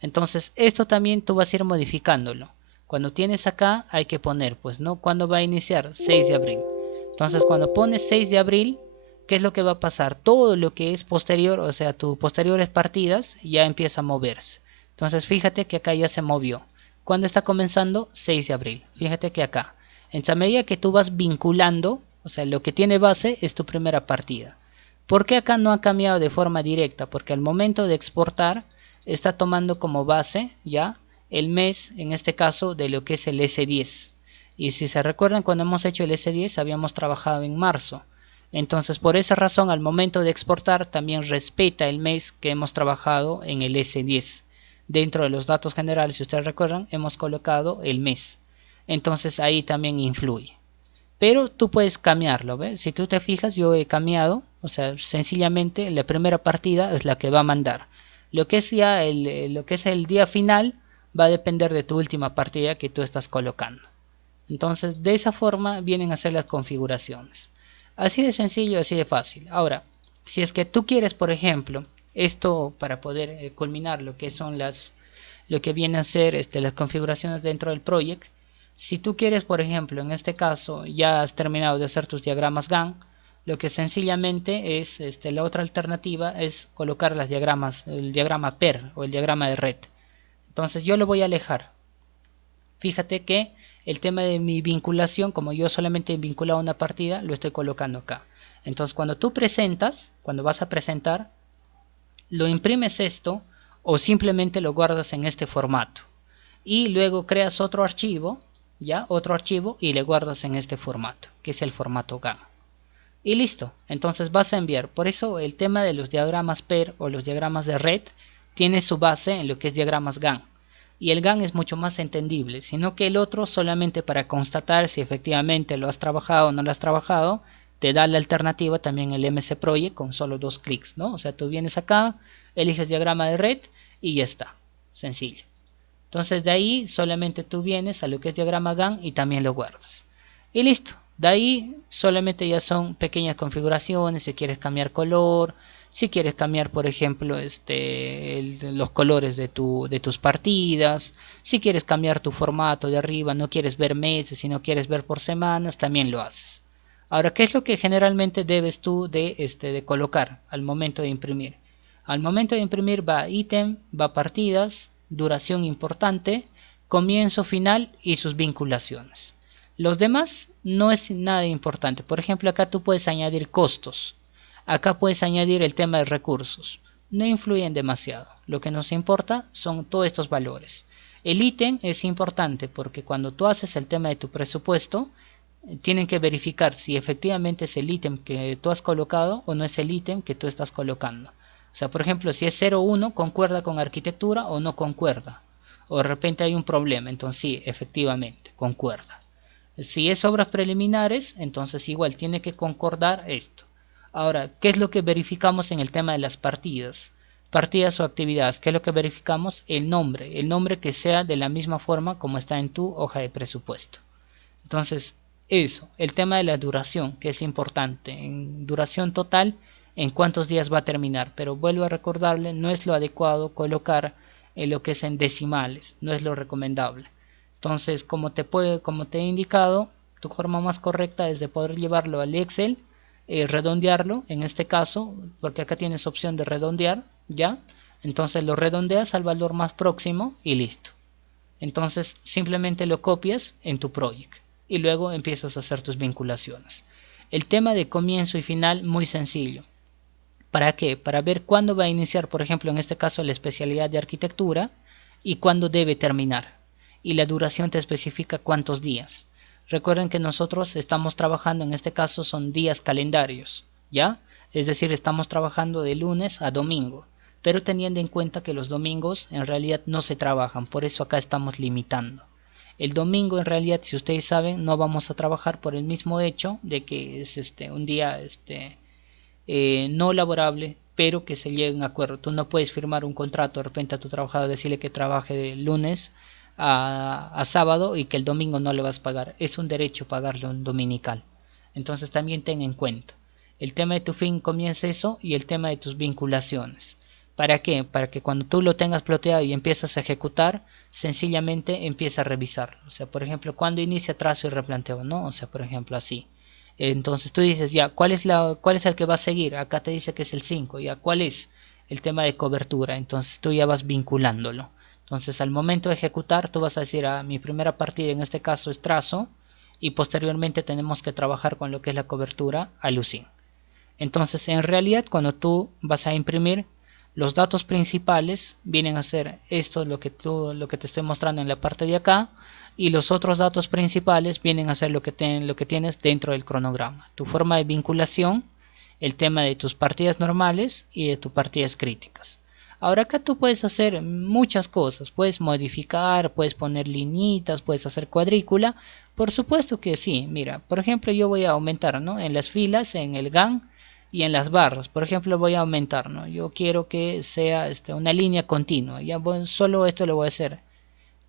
Entonces, esto también tú vas a ir modificándolo. Cuando tienes acá, hay que poner, pues, ¿no? ¿Cuándo va a iniciar? 6 de abril. Entonces, cuando pones 6 de abril, ¿qué es lo que va a pasar? Todo lo que es posterior, o sea, tus posteriores partidas, ya empieza a moverse. Entonces, fíjate que acá ya se movió. ¿Cuándo está comenzando? 6 de abril. Fíjate que acá. En esa medida que tú vas vinculando, o sea, lo que tiene base es tu primera partida. ¿Por qué acá no ha cambiado de forma directa? Porque al momento de exportar, está tomando como base ya el mes, en este caso, de lo que es el S10. Y si se recuerdan, cuando hemos hecho el S10 habíamos trabajado en marzo. Entonces, por esa razón, al momento de exportar, también respeta el mes que hemos trabajado en el S10. Dentro de los datos generales, si ustedes recuerdan, hemos colocado el mes. Entonces, ahí también influye. Pero tú puedes cambiarlo, ¿ves? Si tú te fijas, yo he cambiado, o sea, sencillamente la primera partida es la que va a mandar. Lo que es ya lo que es el día final va a depender de tu última partida que tú estás colocando. Entonces, de esa forma vienen a ser las configuraciones. Así de sencillo, así de fácil. Ahora, si es que tú quieres, por ejemplo, esto para poder culminar lo que son lo que viene a ser las configuraciones dentro del project. Si tú quieres, por ejemplo, en este caso, ya has terminado de hacer tus diagramas Gantt, lo que sencillamente es, la otra alternativa es colocar las diagramas, el diagrama PER o el diagrama de red. Entonces yo lo voy a alejar. Fíjate que el tema de mi vinculación, como yo solamente he vinculado una partida, lo estoy colocando acá. Entonces cuando tú presentas, cuando vas a presentar, lo imprimes esto o simplemente lo guardas en este formato. Y luego creas otro archivo, ya, otro archivo y le guardas en este formato, que es el formato Gantt. Y listo, entonces vas a enviar. Por eso el tema de los diagramas PER o los diagramas de red tiene su base en lo que es diagramas Gantt. Y el Gantt es mucho más entendible, sino que el otro solamente para constatar si efectivamente lo has trabajado o no lo has trabajado, te da la alternativa también el MC Project con solo 2 clics, ¿no? O sea, tú vienes acá, eliges diagrama de red y ya está, sencillo. Entonces de ahí solamente tú vienes a lo que es diagrama Gantt y también lo guardas. Y listo. De ahí solamente ya son pequeñas configuraciones, si quieres cambiar color, Si quieres cambiar, por ejemplo, los colores de tus partidas, si quieres cambiar tu formato de arriba, no quieres ver meses, sino quieres ver por semanas, también lo haces. Ahora, ¿qué es lo que generalmente debes tú de colocar al momento de imprimir? Al momento de imprimir va ítem, va partidas, duración importante, comienzo, final y sus vinculaciones. Los demás no es nada importante. Por ejemplo, acá tú puedes añadir costos. Acá puedes añadir el tema de recursos. No influyen demasiado. Lo que nos importa son todos estos valores. El ítem es importante porque cuando tú haces el tema de tu presupuesto, tienen que verificar si efectivamente es el ítem que tú has colocado o no es el ítem que tú estás colocando. O sea, por ejemplo, si es 01, concuerda con arquitectura o no concuerda. O de repente hay un problema, entonces sí, efectivamente, concuerda. Si es obras preliminares, entonces igual tiene que concordar esto. Ahora, ¿qué es lo que verificamos en el tema de las partidas? Partidas o actividades, ¿qué es lo que verificamos? El nombre que sea de la misma forma como está en tu hoja de presupuesto. Entonces, eso, el tema de la duración, que es importante. En duración total, en cuántos días va a terminar. Pero vuelvo a recordarle, no es lo adecuado colocar en lo que es en decimales, no es lo recomendable. Entonces, como te he indicado, tu forma más correcta es de poder llevarlo al Excel, redondearlo, en este caso, porque acá tienes opción de redondear, ¿ya? Entonces lo redondeas al valor más próximo y listo. Entonces simplemente lo copias en tu project y luego empiezas a hacer tus vinculaciones. El tema de comienzo y final muy sencillo. ¿Para qué? Para ver cuándo va a iniciar, por ejemplo, en este caso la especialidad de arquitectura y cuándo debe terminar. Y la duración te especifica cuántos días. Recuerden que nosotros estamos trabajando, en este caso son días calendarios, ¿ya? Es decir, estamos trabajando de lunes a domingo, pero teniendo en cuenta que los domingos en realidad no se trabajan, por eso acá estamos limitando. El domingo en realidad, si ustedes saben, no vamos a trabajar por el mismo hecho de que es un día no laborable, pero que se llegue a un acuerdo. Tú no puedes firmar un contrato de repente a tu trabajador, decirle que trabaje de lunes a sábado y que el domingo no le vas a pagar. Es un derecho pagarle un dominical. Entonces también ten en cuenta. El tema de tu fin comienza eso y el tema de tus vinculaciones. ¿Para qué? Para que cuando tú lo tengas ploteado y empiezas a ejecutar, sencillamente empieza a revisarlo. O sea, por ejemplo, cuando inicia trazo y replanteo, ¿no? O sea, por ejemplo, así. Entonces tú dices, ya, ¿cuál es el que va a seguir? Acá te dice que es el 5, ya, ¿cuál es? El tema de cobertura, entonces tú ya vas vinculándolo. Entonces al momento de ejecutar, tú vas a decir, mi primera partida en este caso es trazo, y posteriormente tenemos que trabajar con lo que es la cobertura alucin. Entonces en realidad cuando tú vas a imprimir, los datos principales vienen a ser esto, lo que te estoy mostrando en la parte de acá, y los otros datos principales vienen a ser lo que tienes dentro del cronograma. Tu forma de vinculación, el tema de tus partidas normales y de tus partidas críticas. Ahora acá tú puedes hacer muchas cosas, puedes modificar, puedes poner liñitas, puedes hacer cuadrícula. Por supuesto que sí, mira, por ejemplo yo voy a aumentar, ¿no? En las filas, en el GAN y en las barras, por ejemplo voy a aumentar, ¿no? Yo quiero que sea una línea continua, ya solo esto lo voy a hacer.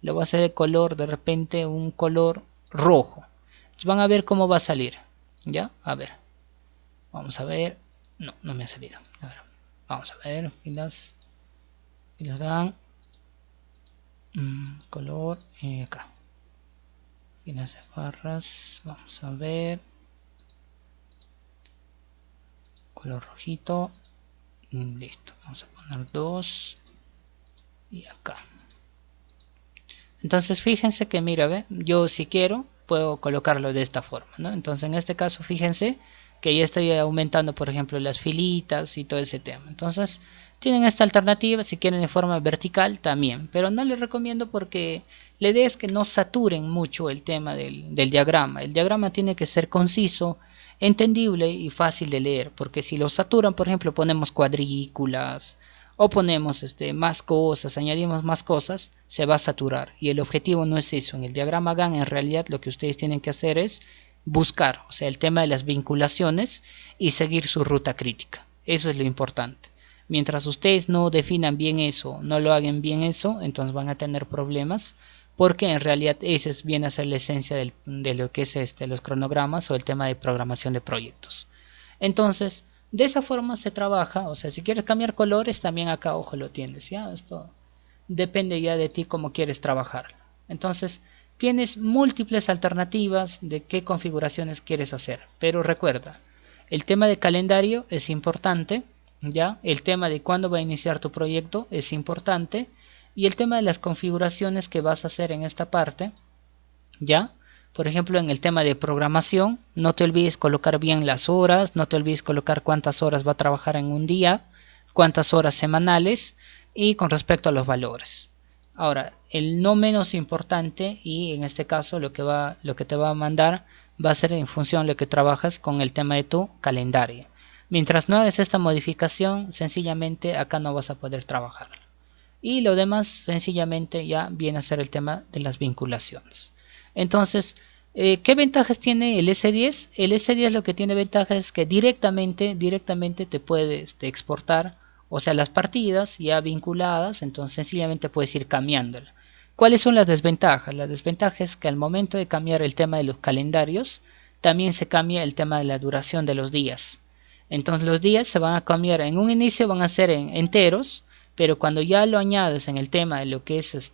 Le voy a hacer el color, de repente un color rojo. Entonces van a ver cómo va a salir. ¿Ya? A ver. Vamos a ver. No, no me ha salido. A ver. Vamos a ver. Filas. Filas dan. Color. Acá. Filas de barras. Vamos a ver. Color rojito. Listo. Vamos a poner 2. Y acá. Entonces fíjense que mira, ¿ve? Yo si quiero puedo colocarlo de esta forma, ¿no? Entonces en este caso fíjense que ya estoy aumentando por ejemplo las filitas y todo ese tema. Entonces tienen esta alternativa si quieren de forma vertical también, pero no les recomiendo porque la idea es que no saturen mucho el tema del diagrama. El diagrama tiene que ser conciso, entendible y fácil de leer, porque si lo saturan, por ejemplo, ponemos cuadrículas o ponemos más cosas, añadimos más cosas, se va a saturar. Y el objetivo no es eso. En el diagrama GAN en realidad lo que ustedes tienen que hacer es buscar, o sea, el tema de las vinculaciones y seguir su ruta crítica. Eso es lo importante. Mientras ustedes no definan bien eso, no lo hagan bien eso, entonces van a tener problemas, porque en realidad ese viene a ser la esencia de lo que es los cronogramas o el tema de programación de proyectos. Entonces, De esa forma se trabaja, o sea, si quieres cambiar colores, también acá, ojo, lo tienes, ¿ya? Esto depende ya de ti cómo quieres trabajar. Entonces, tienes múltiples alternativas de qué configuraciones quieres hacer, pero recuerda, el tema de calendario es importante, ¿ya? El tema de cuándo va a iniciar tu proyecto es importante, y el tema de las configuraciones que vas a hacer en esta parte, ¿ya? Por ejemplo, en el tema de programación, no te olvides colocar bien las horas, no te olvides colocar cuántas horas va a trabajar en un día, cuántas horas semanales y con respecto a los valores. Ahora, el no menos importante y en este caso lo que te va a mandar va a ser en función de lo que trabajas con el tema de tu calendario. Mientras no hagas esta modificación, sencillamente acá no vas a poder trabajar. Y lo demás sencillamente ya viene a ser el tema de las vinculaciones. Entonces, ¿qué ventajas tiene el S10? El S10 lo que tiene ventajas es que directamente te puedes exportar, o sea, las partidas ya vinculadas, entonces sencillamente puedes ir cambiándola. ¿Cuáles son las desventajas? La desventaja es que al momento de cambiar el tema de los calendarios, también se cambia el tema de la duración de los días. Entonces los días se van a cambiar, en un inicio van a ser enteros, pero cuando ya lo añades en el tema de lo que es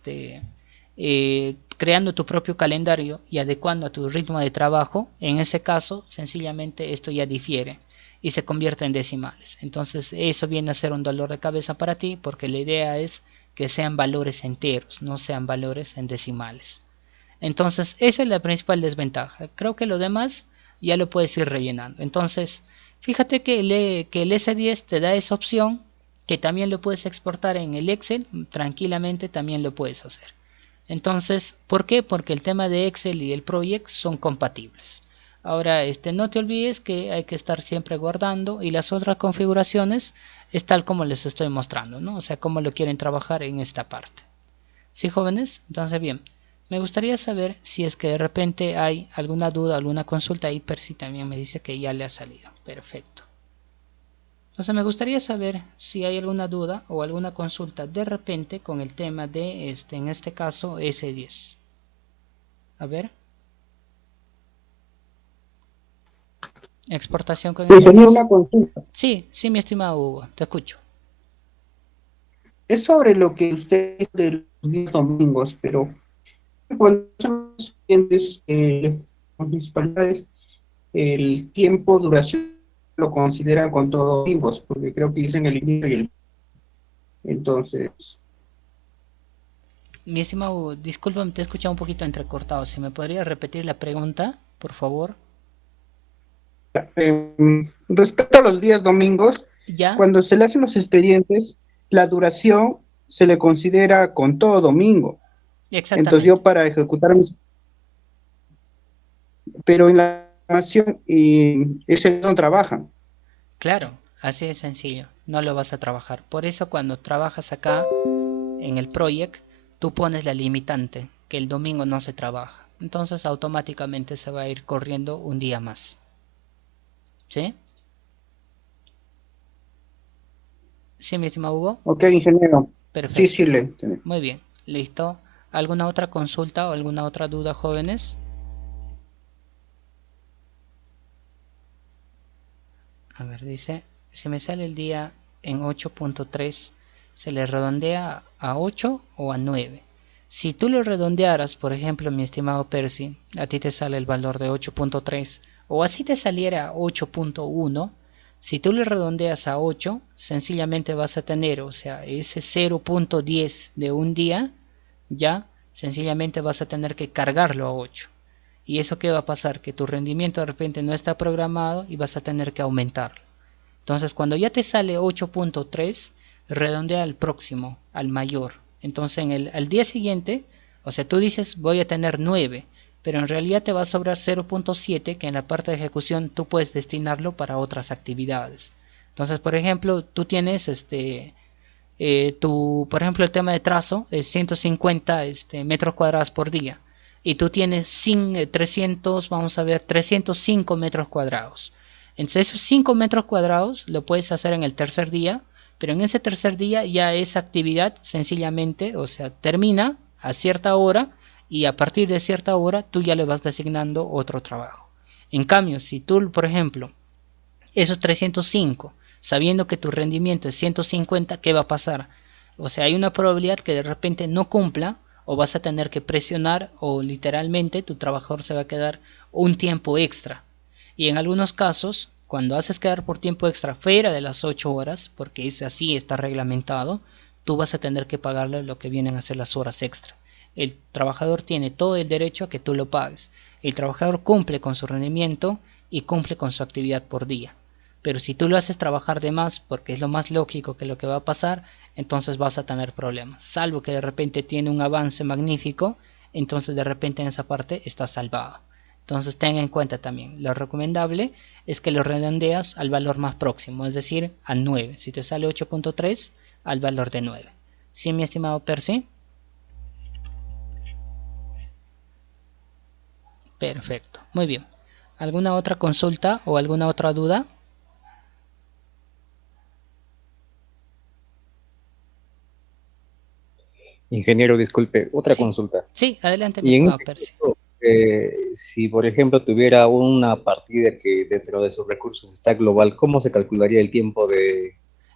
creando tu propio calendario y adecuando a tu ritmo de trabajo, en ese caso sencillamente esto ya difiere y se convierte en decimales. Entonces eso viene a ser un dolor de cabeza para ti porque la idea es que sean valores enteros, no sean valores en decimales. Entonces esa es la principal desventaja. Creo que lo demás ya lo puedes ir rellenando. Entonces fíjate que el S10 te da esa opción que también lo puedes exportar en el Excel, tranquilamente también lo puedes hacer. Entonces, ¿por qué? Porque el tema de Excel y el Project son compatibles. Ahora, no te olvides que hay que estar siempre guardando y las otras configuraciones es tal como les estoy mostrando, ¿no? O sea, cómo lo quieren trabajar en esta parte. ¿Sí, jóvenes? Entonces, bien, me gustaría saber si es que de repente hay alguna duda, alguna consulta. Ahí Percy también me dice que ya le ha salido. Perfecto. Entonces me gustaría saber si hay alguna duda o alguna consulta de repente con el tema de en este caso S10. A ver, exportación con Sí, tenía S10. una consulta. Sí, sí, mi estimado Hugo, te escucho. Es sobre lo que usted dice de los días domingos, pero cuando son los clientes, municipalidades, el tiempo, duración, lo consideran con todo domingos, porque creo que dicen el inicio y el... Entonces, Mi estimado Hugo, discúlpame, te he escuchado un poquito entrecortado. Si me podría repetir la pregunta, por favor. respecto a los días domingos, ¿Ya? cuando se le hacen los expedientes, la duración se le considera con todo domingo. Entonces Exactamente. yo para ejecutar mis... Pero en la nación ese no trabaja. Claro, así de sencillo. No lo vas a trabajar. Por eso cuando trabajas acá en el project, tú pones la limitante, que el domingo no se trabaja. Entonces automáticamente se va a ir corriendo un día más. ¿Sí? ¿Sí, mi estimado Hugo? Ok, ingeniero. Sí, Perfecto. sí, le... Muy bien. Listo. ¿Alguna otra consulta o alguna otra duda, jóvenes? A ver, dice, si me sale el día en 8.3, ¿se le redondea a 8 o a 9? Si tú lo redondearas, por ejemplo, mi estimado Percy, a ti te sale el valor de 8.3 o así te saliera 8.1, si tú lo redondeas a 8, sencillamente vas a tener, o sea, ese 0.10 de un día, ya sencillamente vas a tener que cargarlo a 8. ¿Y eso qué va a pasar? Que tu rendimiento de repente no está programado y vas a tener que aumentarlo. Entonces, cuando ya te sale 8.3, redondea al próximo, al mayor. Entonces, al día siguiente, o sea, tú dices voy a tener 9, pero en realidad te va a sobrar 0.7 que en la parte de ejecución tú puedes destinarlo para otras actividades. Entonces, por ejemplo, tú tienes por ejemplo, el tema de trazo es 150 metros cuadrados por día y tú tienes 300, vamos a ver, 305 metros cuadrados. Entonces esos 5 metros cuadrados lo puedes hacer en el tercer día, pero en ese tercer día ya esa actividad sencillamente, o sea, termina a cierta hora y a partir de cierta hora tú ya le vas designando otro trabajo. En cambio, si tú, por ejemplo, esos 305, sabiendo que tu rendimiento es 150, ¿qué va a pasar? O sea, hay una probabilidad que de repente no cumpla o vas a tener que presionar o literalmente tu trabajador se va a quedar un tiempo extra. Y en algunos casos, cuando haces quedar por tiempo extra fuera de las 8 horas, porque es así, está reglamentado, tú vas a tener que pagarle lo que vienen a ser las horas extra. El trabajador tiene todo el derecho a que tú lo pagues. El trabajador cumple con su rendimiento y cumple con su actividad por día. Pero si tú lo haces trabajar de más, porque es lo más lógico que lo que va a pasar, entonces vas a tener problemas. Salvo que de repente tiene un avance magnífico, entonces de repente en esa parte está salvado. Entonces ten en cuenta también, lo recomendable es que lo redondeas al valor más próximo, es decir, a 9. Si te sale 8.3, al valor de 9. ¿Sí, mi estimado Percy? Perfecto, muy bien. ¿Alguna otra consulta o alguna otra duda? Ingeniero, disculpe, otra Sí, consulta. sí, adelante, mi Y en estimado este Percy. caso, si por ejemplo tuviera una partida que dentro de sus recursos está global, ¿cómo se calcularía el tiempo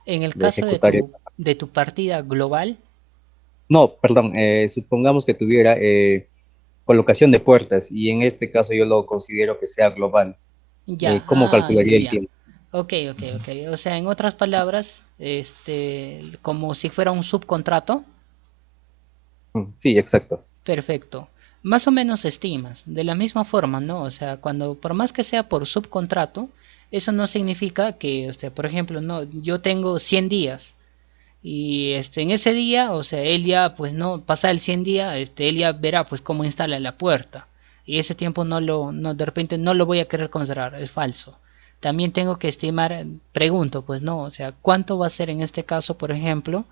En el de caso ejecutar esta? de tu partida global, No, perdón, supongamos que tuviera colocación de puertas y en este caso yo lo considero que sea global. ya, ¿Cómo ya, calcularía el ya. tiempo? Ok, ok, ok. O sea, en otras palabras, como si fuera un subcontrato. Sí, exacto. Perfecto. Más o menos estimas, de la misma forma, ¿no? O sea, cuando por más que sea por subcontrato, eso no significa que, por ejemplo, no, yo tengo 100 días y en ese día, o sea, él ya pues no pasa el 100 días, él ya verá pues cómo instala la puerta y ese tiempo no de repente no lo voy a querer considerar, es falso. También tengo que estimar, pregunto, pues no, o sea, ¿cuánto va a ser en este caso, por ejemplo,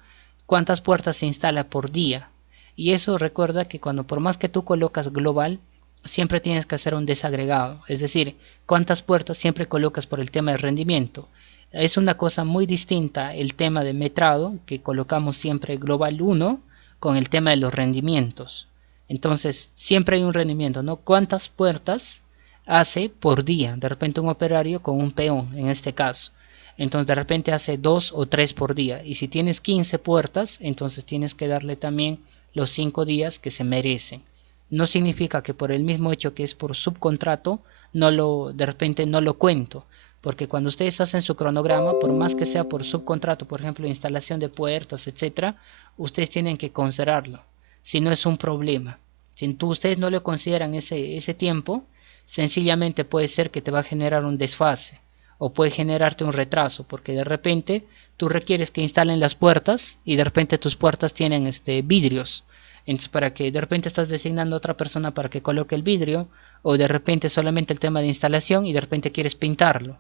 cuántas puertas se instala por día? Y eso recuerda que cuando por más que tú colocas global, siempre tienes que hacer un desagregado, es decir, cuántas puertas siempre colocas por el tema de rendimiento. Es una cosa muy distinta el tema de metrado, que colocamos siempre global 1 con el tema de los rendimientos. Entonces, siempre hay un rendimiento, ¿no? ¿Cuántas puertas hace por día? De repente un operario con un peón, en este caso. Entonces, de repente hace 2 o 3 por día. Y si tienes 15 puertas, entonces tienes que darle también los 5 días que se merecen. No significa que por el mismo hecho que es por subcontrato, de repente no lo cuento, porque cuando ustedes hacen su cronograma, por más que sea por subcontrato, por ejemplo, instalación de puertas, etcétera, ustedes tienen que considerarlo. Si no es un problema. Si ustedes no le consideran ese tiempo, sencillamente puede ser que te va a generar un desfase o puede generarte un retraso, porque de repente tú requieres que instalen las puertas y de repente tus puertas tienen vidrios. Entonces, para que de repente estás designando a otra persona para que coloque el vidrio, o de repente solamente el tema de instalación y de repente quieres pintarlo.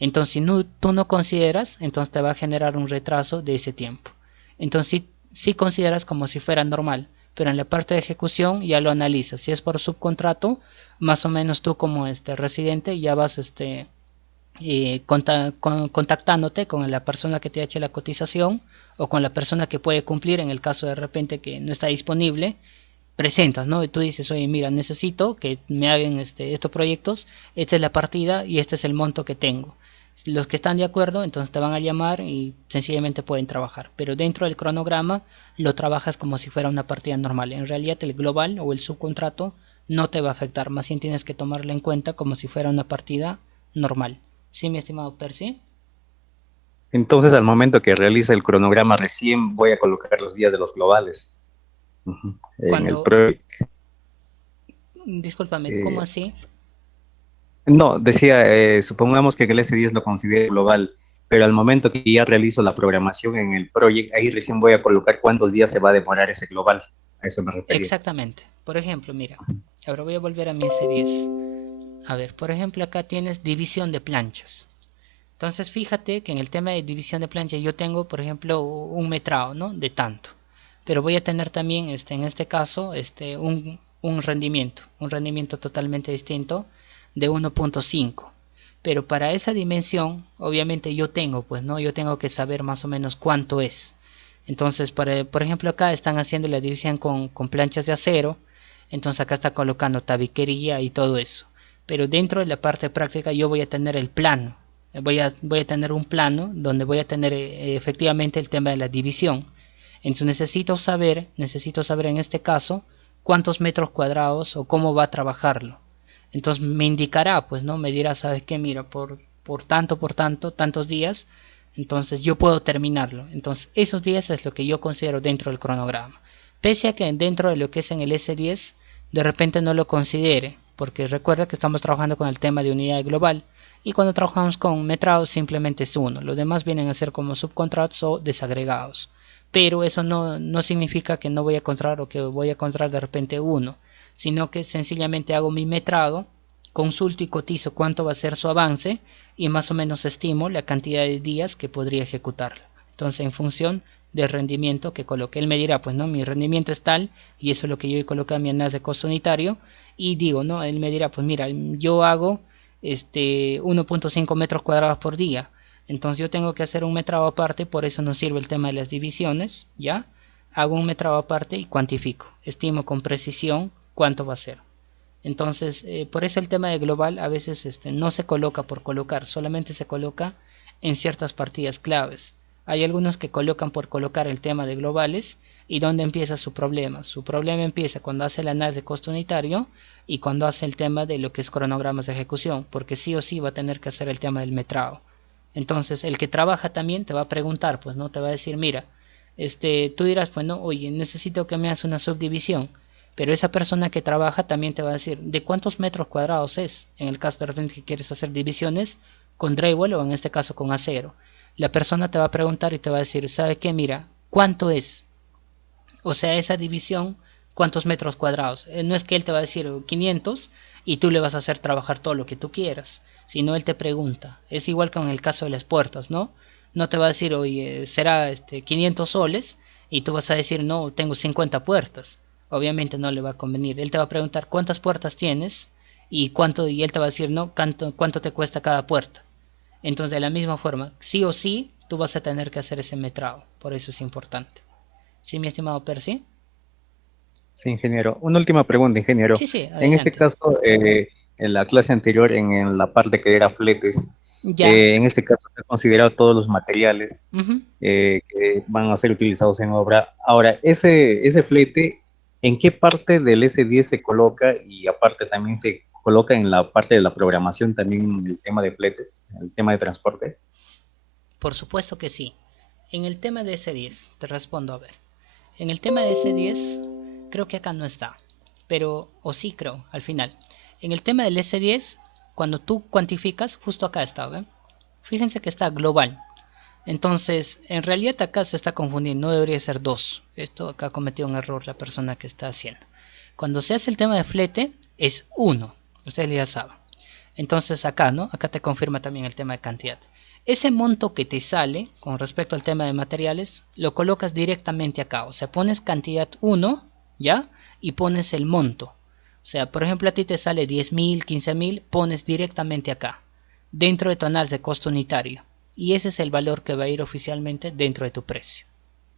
Entonces, si no, tú no consideras, entonces te va a generar un retraso de ese tiempo. Entonces, sí consideras como si fuera normal, pero en la parte de ejecución ya lo analizas. Si es por subcontrato, más o menos tú como residente ya vas contactándote con la persona que te ha hecho la cotización o con la persona que puede cumplir en el caso de repente que no está disponible, presentas, ¿no? Y tú dices, oye, mira, necesito que me hagan estos proyectos, esta es la partida y este es el monto que tengo. Los que están de acuerdo, entonces te van a llamar y sencillamente pueden trabajar. Pero dentro del cronograma lo trabajas como si fuera una partida normal. En realidad el global o el subcontrato no te va a afectar, más bien tienes que tomarlo en cuenta como si fuera una partida normal. ¿Sí, mi estimado Percy? Entonces, al momento que realice el cronograma, recién voy a colocar los días de los globales. En el Cuando, proyecto. discúlpame, ¿cómo así? No, decía, supongamos que el S10 lo considero global, pero al momento que ya realizo la programación en el proyecto, ahí recién voy a colocar cuántos días se va a demorar ese global. A eso me refería. Exactamente. Por ejemplo, mira, ahora voy a volver a mi S10. A ver, por ejemplo, acá tienes división de planchas. Entonces, fíjate que en el tema de división de planchas yo tengo, por ejemplo, un metrado, ¿no? De tanto. Pero voy a tener también, en este caso, un rendimiento totalmente distinto de 1.5. Pero para esa dimensión, obviamente yo tengo, pues, ¿no? Yo tengo que saber más o menos cuánto es. Entonces, por ejemplo, acá están haciendo la división con planchas de acero. Entonces acá está colocando tabiquería y todo eso. Pero dentro de la parte práctica yo voy a tener el plano. voy a tener un plano donde voy a tener efectivamente el tema de la división. Entonces necesito saber en este caso cuántos metros cuadrados o cómo va a trabajarlo. Entonces me indicará, pues, ¿no? Me dirá, ¿sabes qué? Mira, por tanto, tantos días, entonces yo puedo terminarlo. Entonces esos días es lo que yo considero dentro del cronograma. Pese a que dentro de lo que es en el S10, de repente no lo considere, porque recuerda que estamos trabajando con el tema de unidad global. Y cuando trabajamos con metrados simplemente es uno. Los demás vienen a ser como subcontratos o desagregados. Pero eso no significa que no voy a encontrar o que voy a encontrar de repente uno, sino que sencillamente hago mi metrado, consulto y cotizo cuánto va a ser su avance y más o menos estimo la cantidad de días que podría ejecutarlo. Entonces, en función del rendimiento que coloque, él me dirá, pues no, mi rendimiento es tal y eso es lo que yo he colocado en mi análisis de costo unitario y digo, no, él me dirá, pues mira, yo hago 1.5 metros cuadrados por día. Entonces yo tengo que hacer un metrado aparte, por eso nos sirve el tema de las divisiones, ¿ya? Hago un metrado aparte y cuantifico, estimo con precisión cuánto va a ser. Entonces, por eso el tema de global a veces no se coloca por colocar, solamente se coloca en ciertas partidas claves. Hay algunos que colocan por colocar el tema de globales y ¿dónde empieza su problema? Su problema empieza cuando hace el análisis de costo unitario y cuando hace el tema de lo que es cronogramas de ejecución, porque sí o sí va a tener que hacer el tema del metrado. Entonces, el que trabaja también te va a preguntar, pues no te va a decir, mira, tú dirás, pues no, oye, necesito que me hagas una subdivisión. Pero esa persona que trabaja también te va a decir de cuántos metros cuadrados es, en el caso de repente que quieres hacer divisiones con drywall o en este caso con acero. La persona te va a preguntar y te va a decir, ¿sabe qué? Mira, ¿cuánto es? O sea, esa división, ¿cuántos metros cuadrados? No es que él te va a decir 500 y tú le vas a hacer trabajar todo lo que tú quieras, sino él te pregunta. Es igual que en el caso de las puertas, ¿no? No te va a decir, oye, será 500 soles y tú vas a decir, no, tengo 50 puertas. Obviamente no le va a convenir. Él te va a preguntar cuántas puertas tienes y cuánto, y él te va a decir, no, cuánto te cuesta cada puerta. Entonces, de la misma forma, sí o sí, tú vas a tener que hacer ese metrado. Por eso es importante. ¿Sí, mi estimado Percy? Sí, ingeniero. Una última pregunta, ingeniero. Sí, sí, En este adelante. caso, en la clase anterior, en la parte que era fletes, Ya. en este caso se ha considerado todos los materiales Ujú. que van a ser utilizados en obra. Ahora, ese flete, ¿en qué parte del S10 se coloca? Y aparte también se coloca en la parte de la programación también el tema de fletes, el tema de transporte. Por supuesto que sí. En el tema de S10, te respondo a ver. En el tema de S10, creo que acá no está. Pero, o sí creo, al final. En el tema del S10, cuando tú cuantificas, justo acá está, ¿ven? Fíjense que está global. Entonces, en realidad acá se está confundiendo, no debería ser 2. Esto acá cometió un error la persona que está haciendo. Cuando se hace el tema de flete, es 1. Ustedes ya saben. Entonces acá, ¿no? Acá te confirma también el tema de cantidad. Ese monto que te sale con respecto al tema de materiales, lo colocas directamente acá. O sea, pones cantidad 1, ¿ya? Y pones el monto. O sea, por ejemplo, a ti te sale 10.000, 15.000, pones directamente acá, dentro de tu análisis de costo unitario. Y ese es el valor que va a ir oficialmente dentro de tu precio.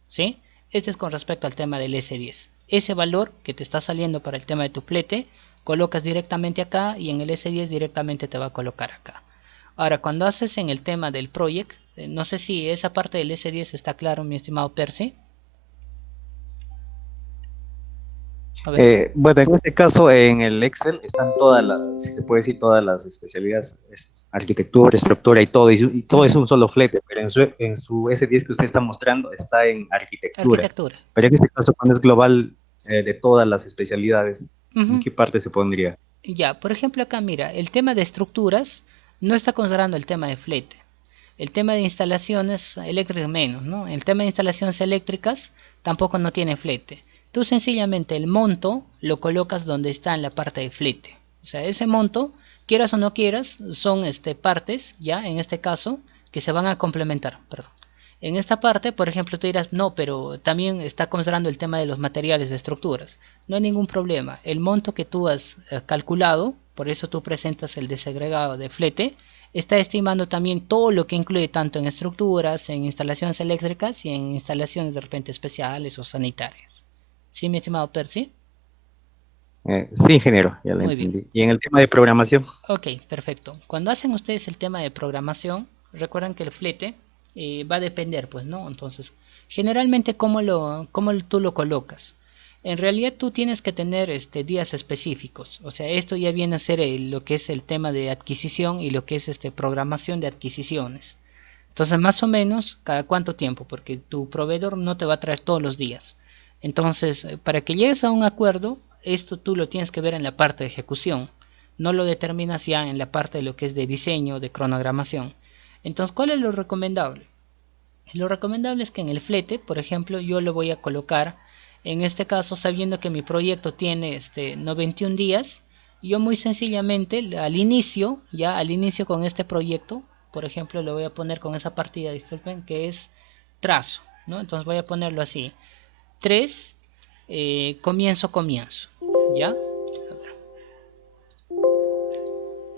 ¿Sí? Este es con respecto al tema del S10. Ese valor que te está saliendo para el tema de tu flete, colocas directamente acá y en el S10 directamente te va a colocar acá. Ahora, cuando haces en el tema del project, no sé si esa parte del S10 está claro, mi estimado Percy. A ver. Bueno, en este caso, en el Excel están todas las, si se puede decir, todas las especialidades, arquitectura, estructura y todo, y todo es un solo flete, pero en su S10 que usted está mostrando está en arquitectura. Arquitectura. Pero en este caso, cuando es global de todas las especialidades, ¿en Ujú. qué parte se pondría? Ya, por ejemplo acá mira, el tema de estructuras no está considerando el tema de flete. El tema de instalaciones eléctricas menos, ¿no? El tema de instalaciones eléctricas tampoco no tiene flete. Tú sencillamente el monto lo colocas donde está en la parte de flete. O sea, ese monto, quieras o no quieras, son partes, ya en este caso, que se van a complementar. Perdón. En esta parte, por ejemplo, tú dirás, no, pero también está considerando el tema de los materiales de estructuras. No hay ningún problema. El monto que tú has calculado, por eso tú presentas el desagregado de flete, está estimando también todo lo que incluye tanto en estructuras, en instalaciones eléctricas y en instalaciones de repente especiales o sanitarias. ¿Sí, mi estimado Percy? Sí, ingeniero, ya lo Muy bien. entendí. Y en el tema de programación, Ok, perfecto. Cuando hacen ustedes el tema de programación, recuerdan que el flete va a depender, pues, ¿no? Entonces, generalmente, cómo tú lo colocas? En realidad tú tienes que tener días específicos. O sea, esto ya viene a ser lo que es el tema de adquisición y lo que es programación de adquisiciones. Entonces, más o menos, ¿cada cuánto tiempo? Porque tu proveedor no te va a traer todos los días. Entonces, para que llegues a un acuerdo, esto tú lo tienes que ver en la parte de ejecución. No lo determinas ya en la parte de lo que es de diseño, de cronogramación. Entonces, ¿cuál es lo recomendable? Lo recomendable es que en el flete, por ejemplo, yo lo voy a colocar, en este caso, sabiendo que mi proyecto tiene 91 días, yo muy sencillamente al inicio con este proyecto, por ejemplo, lo voy a poner con esa partida, disculpen, que es trazo, ¿no? Entonces voy a ponerlo así, 3 comienzo, ¿ya?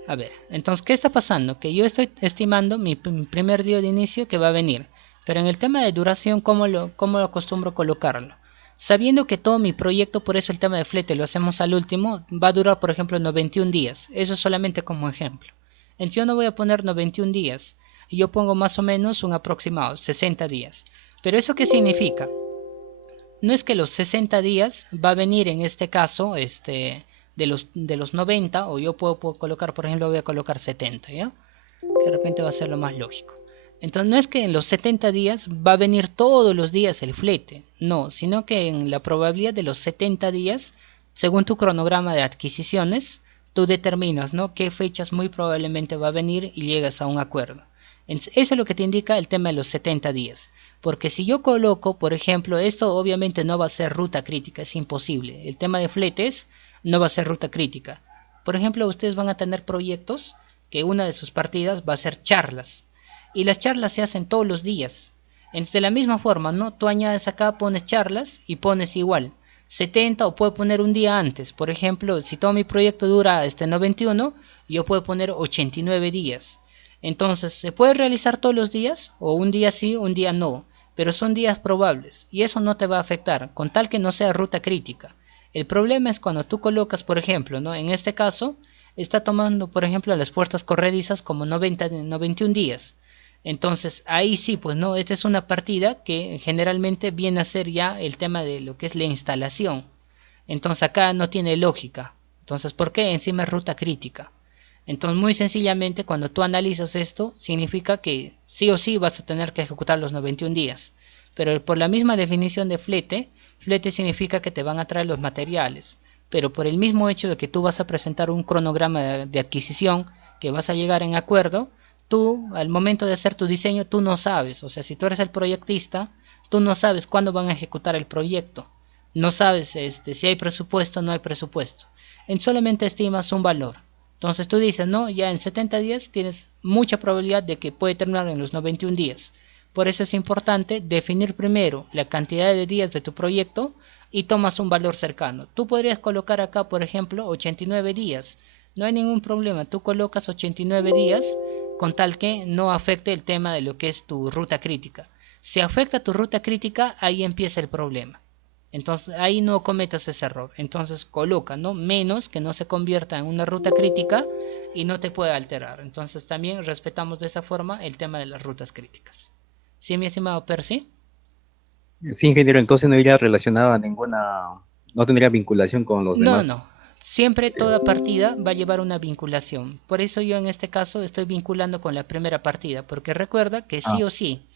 A ver, entonces, ¿qué está pasando? Que yo estoy estimando mi primer día de inicio que va a venir. Pero en el tema de duración, cómo lo acostumbro colocarlo? Sabiendo que todo mi proyecto, por eso el tema de flete lo hacemos al último, va a durar, por ejemplo, 91 días. Eso solamente como ejemplo. En sí yo no voy a poner 91 días. Yo pongo más o menos un aproximado, 60 días. Pero ¿eso qué significa? No es que los 60 días va a venir en este caso de los 90, o yo puedo colocar, por ejemplo, voy a colocar 70, ¿ya? Que de repente va a ser lo más lógico. Entonces no es que en los 70 días va a venir todos los días el flete, no, sino que en la probabilidad de los 70 días, según tu cronograma de adquisiciones, tú determinas, ¿no?, qué fechas muy probablemente va a venir y llegas a un acuerdo. Eso es lo que te indica el tema de los 70 días. Porque si yo coloco, por ejemplo, esto obviamente no va a ser ruta crítica, es imposible. El tema de fletes no va a ser ruta crítica. Por ejemplo, ustedes van a tener proyectos que una de sus partidas va a ser charlas. Y las charlas se hacen todos los días. Entonces, de la misma forma, ¿no? Tú añades acá, pones charlas y pones igual 70, o puedo poner un día antes. Por ejemplo, si todo mi proyecto dura 91, yo puedo poner 89 días. Entonces, ¿se puede realizar todos los días? O un día sí, un día no. Pero son días probables. Y eso no te va a afectar, con tal que no sea ruta crítica. El problema es cuando tú colocas, por ejemplo, ¿no?, en este caso, está tomando, por ejemplo, las puertas corredizas como 91 días. Entonces, ahí sí, pues no, esta es una partida que generalmente viene a ser ya el tema de lo que es la instalación. Entonces, acá no tiene lógica. Entonces, ¿por qué? Encima es ruta crítica. Entonces, muy sencillamente, cuando tú analizas esto, significa que sí o sí vas a tener que ejecutar los 91 días. Pero por la misma definición de flete, flete significa que te van a traer los materiales. Pero por el mismo hecho de que tú vas a presentar un cronograma de adquisición, que vas a llegar en acuerdo, tú, al momento de hacer tu diseño, tú no sabes. O sea, si tú eres el proyectista, tú no sabes cuándo van a ejecutar el proyecto. No sabes si hay presupuesto o no hay presupuesto. Solamente estimas un valor. Entonces tú dices, no, ya en 70 días tienes mucha probabilidad de que puede terminar en los 91 días. Por eso es importante definir primero la cantidad de días de tu proyecto y tomas un valor cercano. Tú podrías colocar acá, por ejemplo, 89 días. No hay ningún problema, tú colocas 89 días con tal que no afecte el tema de lo que es tu ruta crítica. Si afecta tu ruta crítica, ahí empieza el problema. Entonces ahí no cometas ese error. Entonces coloca, ¿no?, menos, que no se convierta en una ruta crítica y no te puede alterar. Entonces también respetamos de esa forma el tema de las rutas críticas. ¿Sí, mi estimado Percy? sí, ingeniero, entonces no iría relacionado a ninguna, no tendría vinculación con los No, no. demás. Siempre toda partida va a llevar una vinculación. Por eso yo en este caso estoy vinculando con la primera partida, porque recuerda que Ah, sí o sí,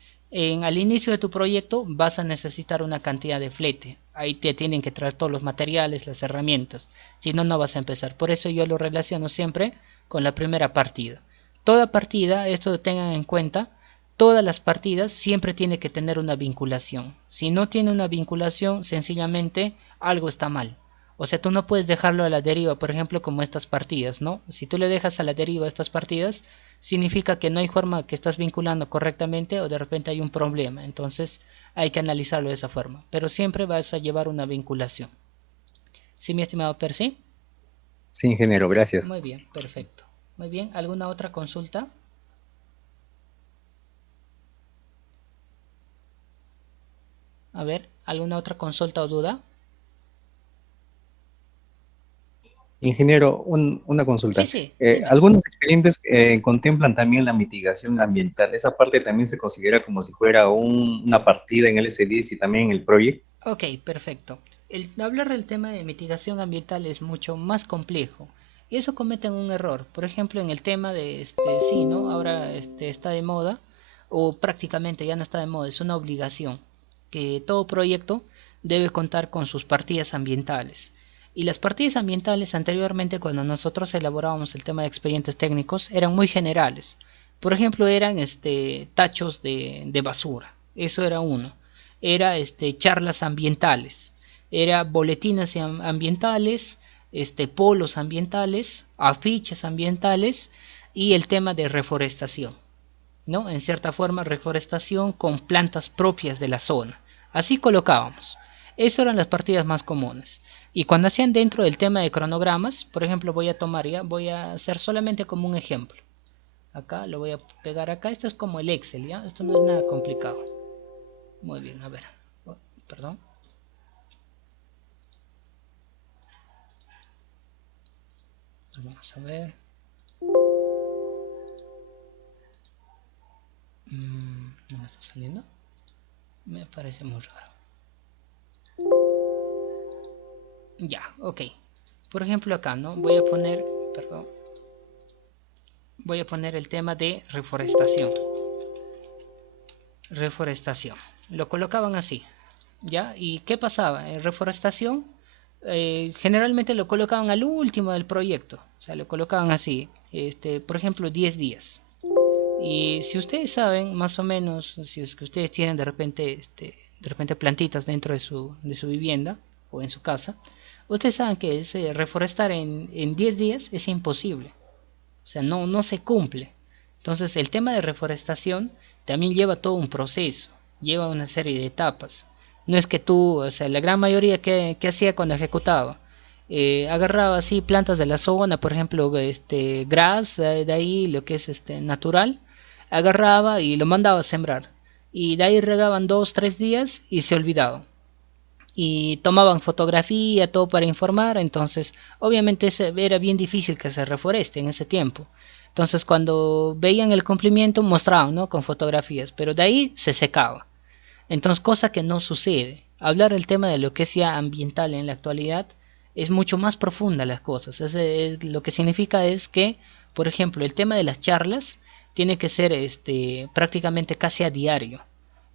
al inicio de tu proyecto vas a necesitar una cantidad de flete. Ahí te tienen que traer todos los materiales, las herramientas. Si no, no vas a empezar. Por eso yo lo relaciono siempre con la primera partida. Toda partida, esto lo tengan en cuenta, todas las partidas siempre tiene que tener una vinculación. Si no tiene una vinculación, sencillamente algo está mal. O sea, tú no puedes dejarlo a la deriva, por ejemplo, como estas partidas, ¿no? Si tú le dejas a la deriva estas partidas, significa que no hay forma que estás vinculando correctamente o de repente hay un problema. Entonces hay que analizarlo de esa forma. Pero siempre vas a llevar una vinculación. ¿Sí, mi estimado Percy? sí, ingeniero, gracias. Muy bien, perfecto. Muy bien, ¿alguna otra consulta? A ver, ¿alguna otra consulta o duda? Ingeniero, una Sí, consulta. sí, dime. Algunos expedientes contemplan también la mitigación ambiental. ¿Esa parte también se considera como si fuera una partida en el S10 y también en el proyecto? Ok, perfecto. Hablar del tema de mitigación ambiental es mucho más complejo. Y eso cometen un error. Por ejemplo, en el tema de sí, ¿no? Ahora está de moda, o prácticamente ya no está de moda, es una obligación, que todo proyecto debe contar con sus partidas ambientales. Y las partidas ambientales anteriormente, cuando nosotros elaborábamos el tema de expedientes técnicos, eran muy generales. Por ejemplo, eran tachos de basura. Eso era uno. Era charlas ambientales, era boletines ambientales, polos ambientales, afiches ambientales y el tema de reforestación, ¿no? En cierta forma, reforestación con plantas propias de la zona. Así colocábamos. Esas eran las partidas más comunes. Y cuando hacían dentro del tema de cronogramas, por ejemplo, voy a hacer solamente como un ejemplo. Acá lo voy a pegar acá. Esto es como el Excel, ¿ya? Esto no es nada complicado. Muy bien, a ver. Oh, perdón. Vamos a ver. No me está saliendo. Me parece muy raro. Ya, ok. Por ejemplo acá, ¿no? Perdón, voy a poner el tema de reforestación. Reforestación. Lo colocaban así, ¿ya? ¿Y qué pasaba? En reforestación, generalmente lo colocaban al último del proyecto. O sea, lo colocaban así, por ejemplo, 10 días. Y si ustedes saben, más o menos, si es que ustedes tienen de repente plantitas dentro de su vivienda o en su casa, ustedes saben que reforestar en 10 días es imposible. O sea, no se cumple. Entonces, el tema de reforestación también lleva todo un proceso, lleva una serie de etapas. No es que tú, o sea, la gran mayoría que hacía cuando ejecutaba, agarraba así plantas de la zona, por ejemplo, gras, de ahí lo que es natural, agarraba y lo mandaba a sembrar. Y de ahí regaban 2, 3 días y se olvidaba y tomaban fotografía, todo para informar, entonces obviamente era bien difícil que se reforeste en ese tiempo. Entonces cuando veían el cumplimiento mostraban, ¿no? Con fotografías, pero de ahí se secaba. Entonces cosa que no sucede. Hablar del tema de lo que es ya ambiental en la actualidad es mucho más profunda las cosas. Lo que significa es que, por ejemplo, el tema de las charlas tiene que ser prácticamente casi a diario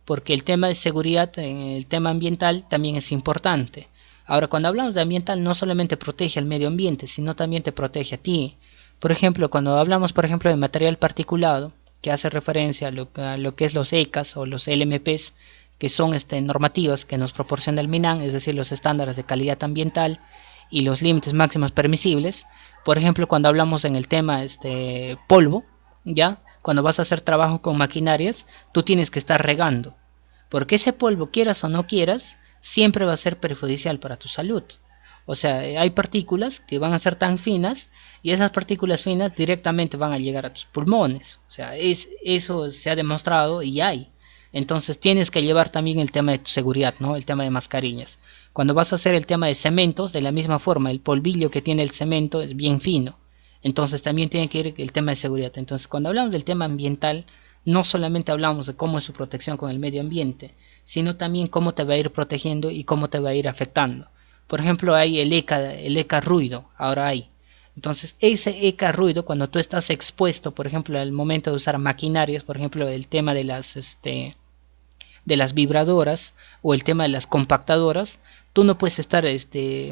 porque el tema de seguridad, el tema ambiental también es importante. Ahora, cuando hablamos de ambiental, no solamente protege al medio ambiente, sino también te protege a ti. Por ejemplo, cuando hablamos, por ejemplo, de material particulado, que hace referencia a lo que es los ECAs o los LMPs, que son normativas que nos proporciona el MINAM, es decir, los estándares de calidad ambiental y los límites máximos permisibles. Por ejemplo, cuando hablamos en el tema polvo, ya, cuando vas a hacer trabajo con maquinarias, tú tienes que estar regando. Porque ese polvo, quieras o no quieras, siempre va a ser perjudicial para tu salud. O sea, hay partículas que van a ser tan finas y esas partículas finas directamente van a llegar a tus pulmones. O sea, eso se ha demostrado y hay. Entonces tienes que llevar también el tema de tu seguridad, ¿no? El tema de mascarillas. Cuando vas a hacer el tema de cementos, de la misma forma, el polvillo que tiene el cemento es bien fino. Entonces también tiene que ir el tema de seguridad. Entonces cuando hablamos del tema ambiental, no solamente hablamos de cómo es su protección con el medio ambiente, sino también cómo te va a ir protegiendo y cómo te va a ir afectando. Por ejemplo, hay el ECA ruido, ahora hay. Entonces, ese ECA ruido, cuando tú estás expuesto, por ejemplo, al momento de usar maquinarias, por ejemplo, el tema de las vibradoras o el tema de las compactadoras, tú no puedes estar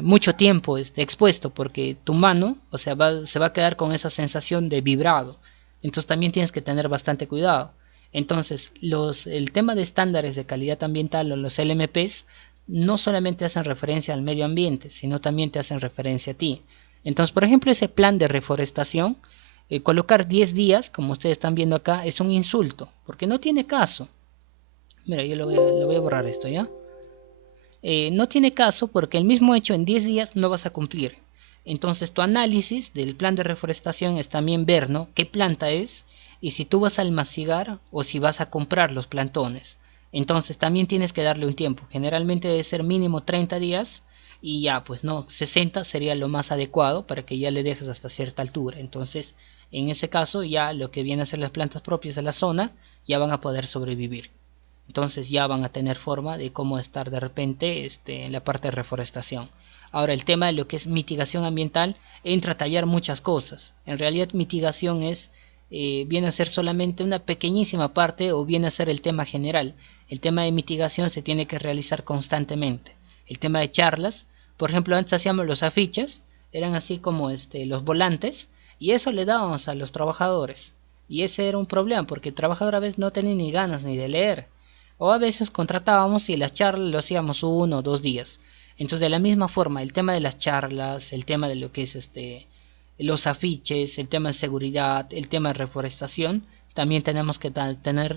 mucho tiempo expuesto porque tu mano, o sea, se va a quedar con esa sensación de vibrado. Entonces también tienes que tener bastante cuidado. Entonces, el tema de estándares de calidad ambiental o los LMPs no solamente hacen referencia al medio ambiente, sino también te hacen referencia a ti. Entonces, por ejemplo, ese plan de reforestación, colocar 10 días, como ustedes están viendo acá, es un insulto, porque no tiene caso. Mira, yo lo voy a borrar esto, ¿ya? No tiene caso porque el mismo hecho en 10 días no vas a cumplir. Entonces tu análisis del plan de reforestación es también ver, ¿no? qué planta es y si tú vas a almacigar o si vas a comprar los plantones. Entonces también tienes que darle un tiempo. Generalmente debe ser mínimo 30 días y ya pues no, 60 sería lo más adecuado para que ya le dejes hasta cierta altura. Entonces en ese caso ya lo que vienen a ser las plantas propias de la zona ya van a poder sobrevivir. Entonces ya van a tener forma de cómo estar de repente en la parte de reforestación. Ahora el tema de lo que es mitigación ambiental entra a tallar muchas cosas. En realidad mitigación viene a ser solamente una pequeñísima parte o viene a ser el tema general. El tema de mitigación se tiene que realizar constantemente. El tema de charlas, por ejemplo, antes hacíamos los afiches, eran así como los volantes, y eso le dábamos a los trabajadores. Y ese era un problema, porque el trabajador a veces no tenía ni ganas ni de leer. O a veces contratábamos y las charlas lo hacíamos 1 o 2 días. Entonces, de la misma forma, el tema de las charlas, el tema de lo que es los afiches, el tema de seguridad, el tema de reforestación, también tenemos que tener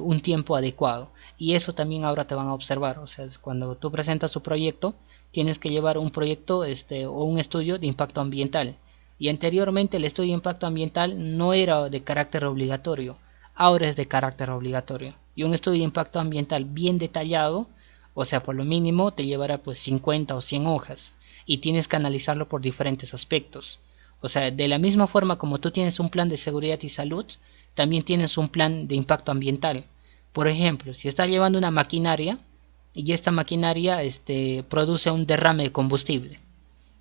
un tiempo adecuado. Y eso también ahora te van a observar. O sea, cuando tú presentas tu proyecto, tienes que llevar un proyecto o un estudio de impacto ambiental. Y anteriormente el estudio de impacto ambiental no era de carácter obligatorio, ahora es de carácter obligatorio. Y un estudio de impacto ambiental bien detallado, o sea, por lo mínimo te llevará pues 50 o 100 hojas y tienes que analizarlo por diferentes aspectos. O sea, de la misma forma como tú tienes un plan de seguridad y salud, también tienes un plan de impacto ambiental. Por ejemplo, si estás llevando una maquinaria y esta maquinaria produce un derrame de combustible,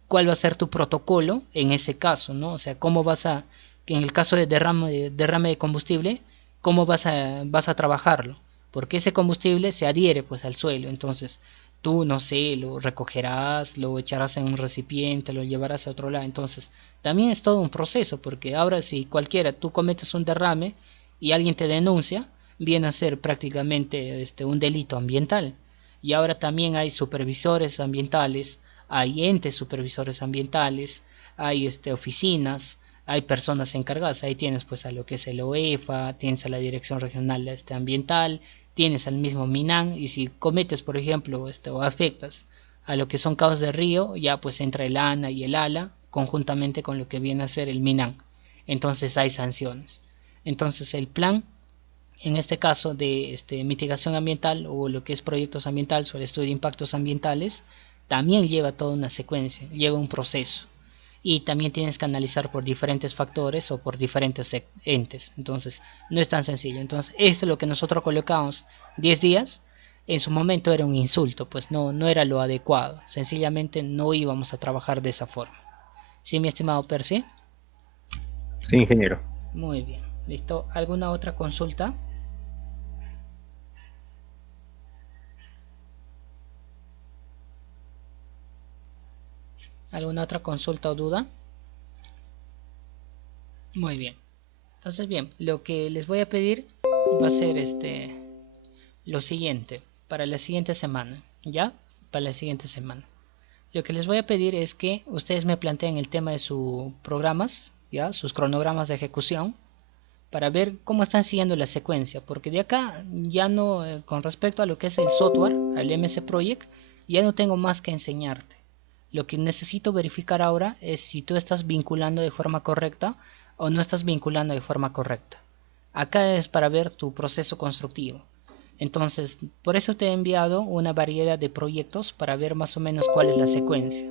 ¿cuál va a ser tu protocolo en ese caso, ¿no? O sea, cómo vas a, que en el caso de derrame de combustible, cómo vas a trabajarlo, porque ese combustible se adhiere pues al suelo. Entonces tú, no sé, lo recogerás, lo echarás en un recipiente, lo llevarás a otro lado. Entonces también es todo un proceso, porque ahora si cualquiera, tú cometes un derrame y alguien te denuncia, viene a ser prácticamente un delito ambiental. Y ahora también hay supervisores ambientales, hay entes supervisores ambientales, hay oficinas, hay personas encargadas. Ahí tienes pues a lo que es el OEFA, tienes a la Dirección Regional Ambiental, tienes al mismo MINAN, y si cometes por ejemplo o afectas a lo que son causas de río, ya pues entra el ANA y el ALA conjuntamente con lo que viene a ser el MINAN. Entonces hay sanciones. Entonces el plan en este caso de mitigación ambiental o lo que es proyectos ambientales o el estudio de impactos ambientales, también lleva toda una secuencia, lleva un proceso. Y también tienes que analizar por diferentes factores o por diferentes entes. Entonces, no es tan sencillo. Entonces, esto es lo que nosotros colocamos 10 días. En su momento era un insulto, pues no era lo adecuado. Sencillamente no íbamos a trabajar de esa forma. ¿Sí, mi estimado Percy? Sí, ingeniero. Muy bien. ¿Listo? ¿Alguna otra consulta? ¿Alguna otra consulta o duda? Muy bien. Entonces, bien, lo que les voy a pedir va a ser lo siguiente para la siguiente semana, ¿ya? Para la siguiente semana. Lo que les voy a pedir es que ustedes me planteen el tema de sus programas, ¿ya? Sus cronogramas de ejecución, para ver cómo están siguiendo la secuencia, porque de acá ya no, con respecto a lo que es el software, al MS Project, ya no tengo más que enseñarte. Lo que necesito verificar ahora es si tú estás vinculando de forma correcta o no estás vinculando de forma correcta. Acá es para ver tu proceso constructivo. Entonces, por eso te he enviado una variedad de proyectos para ver más o menos cuál es la secuencia.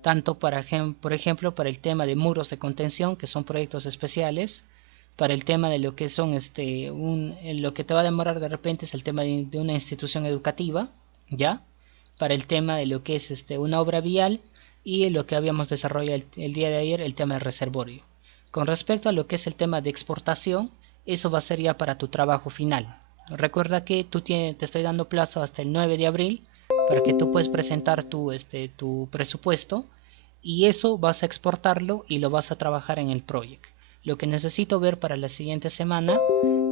Tanto por ejemplo para el tema de muros de contención, que son proyectos especiales, para el tema de lo que son lo que te va a demorar de repente es el tema de una institución educativa, ¿ya? Para el tema de lo que es una obra vial y lo que habíamos desarrollado el día de ayer, el tema del reservorio. Con respecto a lo que es el tema de exportación, eso va a ser ya para tu trabajo final. Recuerda que te estoy dando plazo hasta el 9 de abril para que tú puedas presentar tu presupuesto, y eso vas a exportarlo y lo vas a trabajar en el proyecto. Lo que necesito ver para la siguiente semana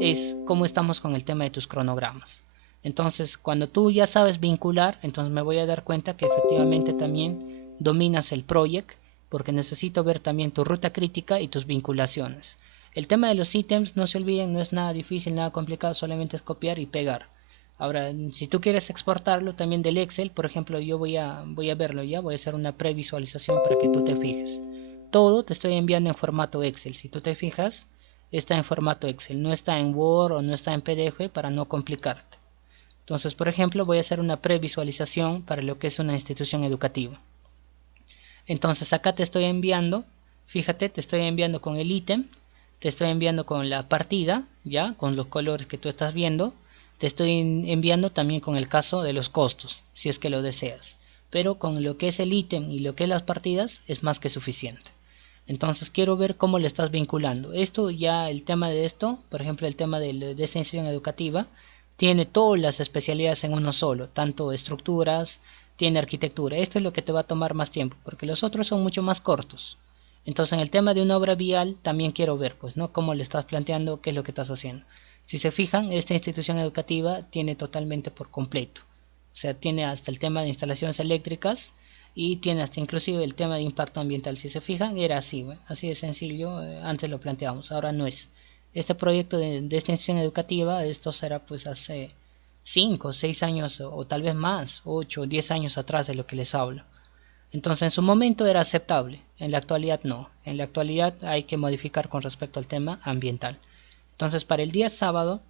es cómo estamos con el tema de tus cronogramas. Entonces, cuando tú ya sabes vincular, entonces me voy a dar cuenta que efectivamente también dominas el project, porque necesito ver también tu ruta crítica y tus vinculaciones. El tema de los ítems, no se olviden, no es nada difícil, nada complicado, solamente es copiar y pegar. Ahora, si tú quieres exportarlo también del Excel, por ejemplo, yo voy a verlo ya, voy a hacer una previsualización para que tú te fijes. Todo te estoy enviando en formato Excel. Si tú te fijas, está en formato Excel, no está en Word o no está en PDF para no complicarte. Entonces, por ejemplo, voy a hacer una previsualización para lo que es una institución educativa. Entonces acá te estoy enviando, fíjate, te estoy enviando con el ítem, te estoy enviando con la partida, ya, con los colores que tú estás viendo, te estoy enviando también con el caso de los costos, si es que lo deseas. Pero con lo que es el ítem y lo que es las partidas es más que suficiente. Entonces quiero ver cómo le estás vinculando. Esto ya, el tema de esto, por ejemplo el tema de esta institución educativa, tiene todas las especialidades en uno solo, tanto estructuras, tiene arquitectura. Esto es lo que te va a tomar más tiempo, porque los otros son mucho más cortos. Entonces en el tema de una obra vial también quiero ver, pues, ¿no? Cómo le estás planteando, qué es lo que estás haciendo. Si se fijan, esta institución educativa tiene totalmente por completo. O sea, tiene hasta el tema de instalaciones eléctricas y tiene hasta inclusive el tema de impacto ambiental. Si se fijan, era así, ¿ve? Así de sencillo, antes lo planteábamos, ahora no es. Este proyecto de esta institución educativa, esto será pues hace 5, 6 años o tal vez más, 8 o 10 años atrás de lo que les hablo. Entonces en su momento era aceptable, en la actualidad no. En la actualidad hay que modificar con respecto al tema ambiental. Entonces para el día sábado,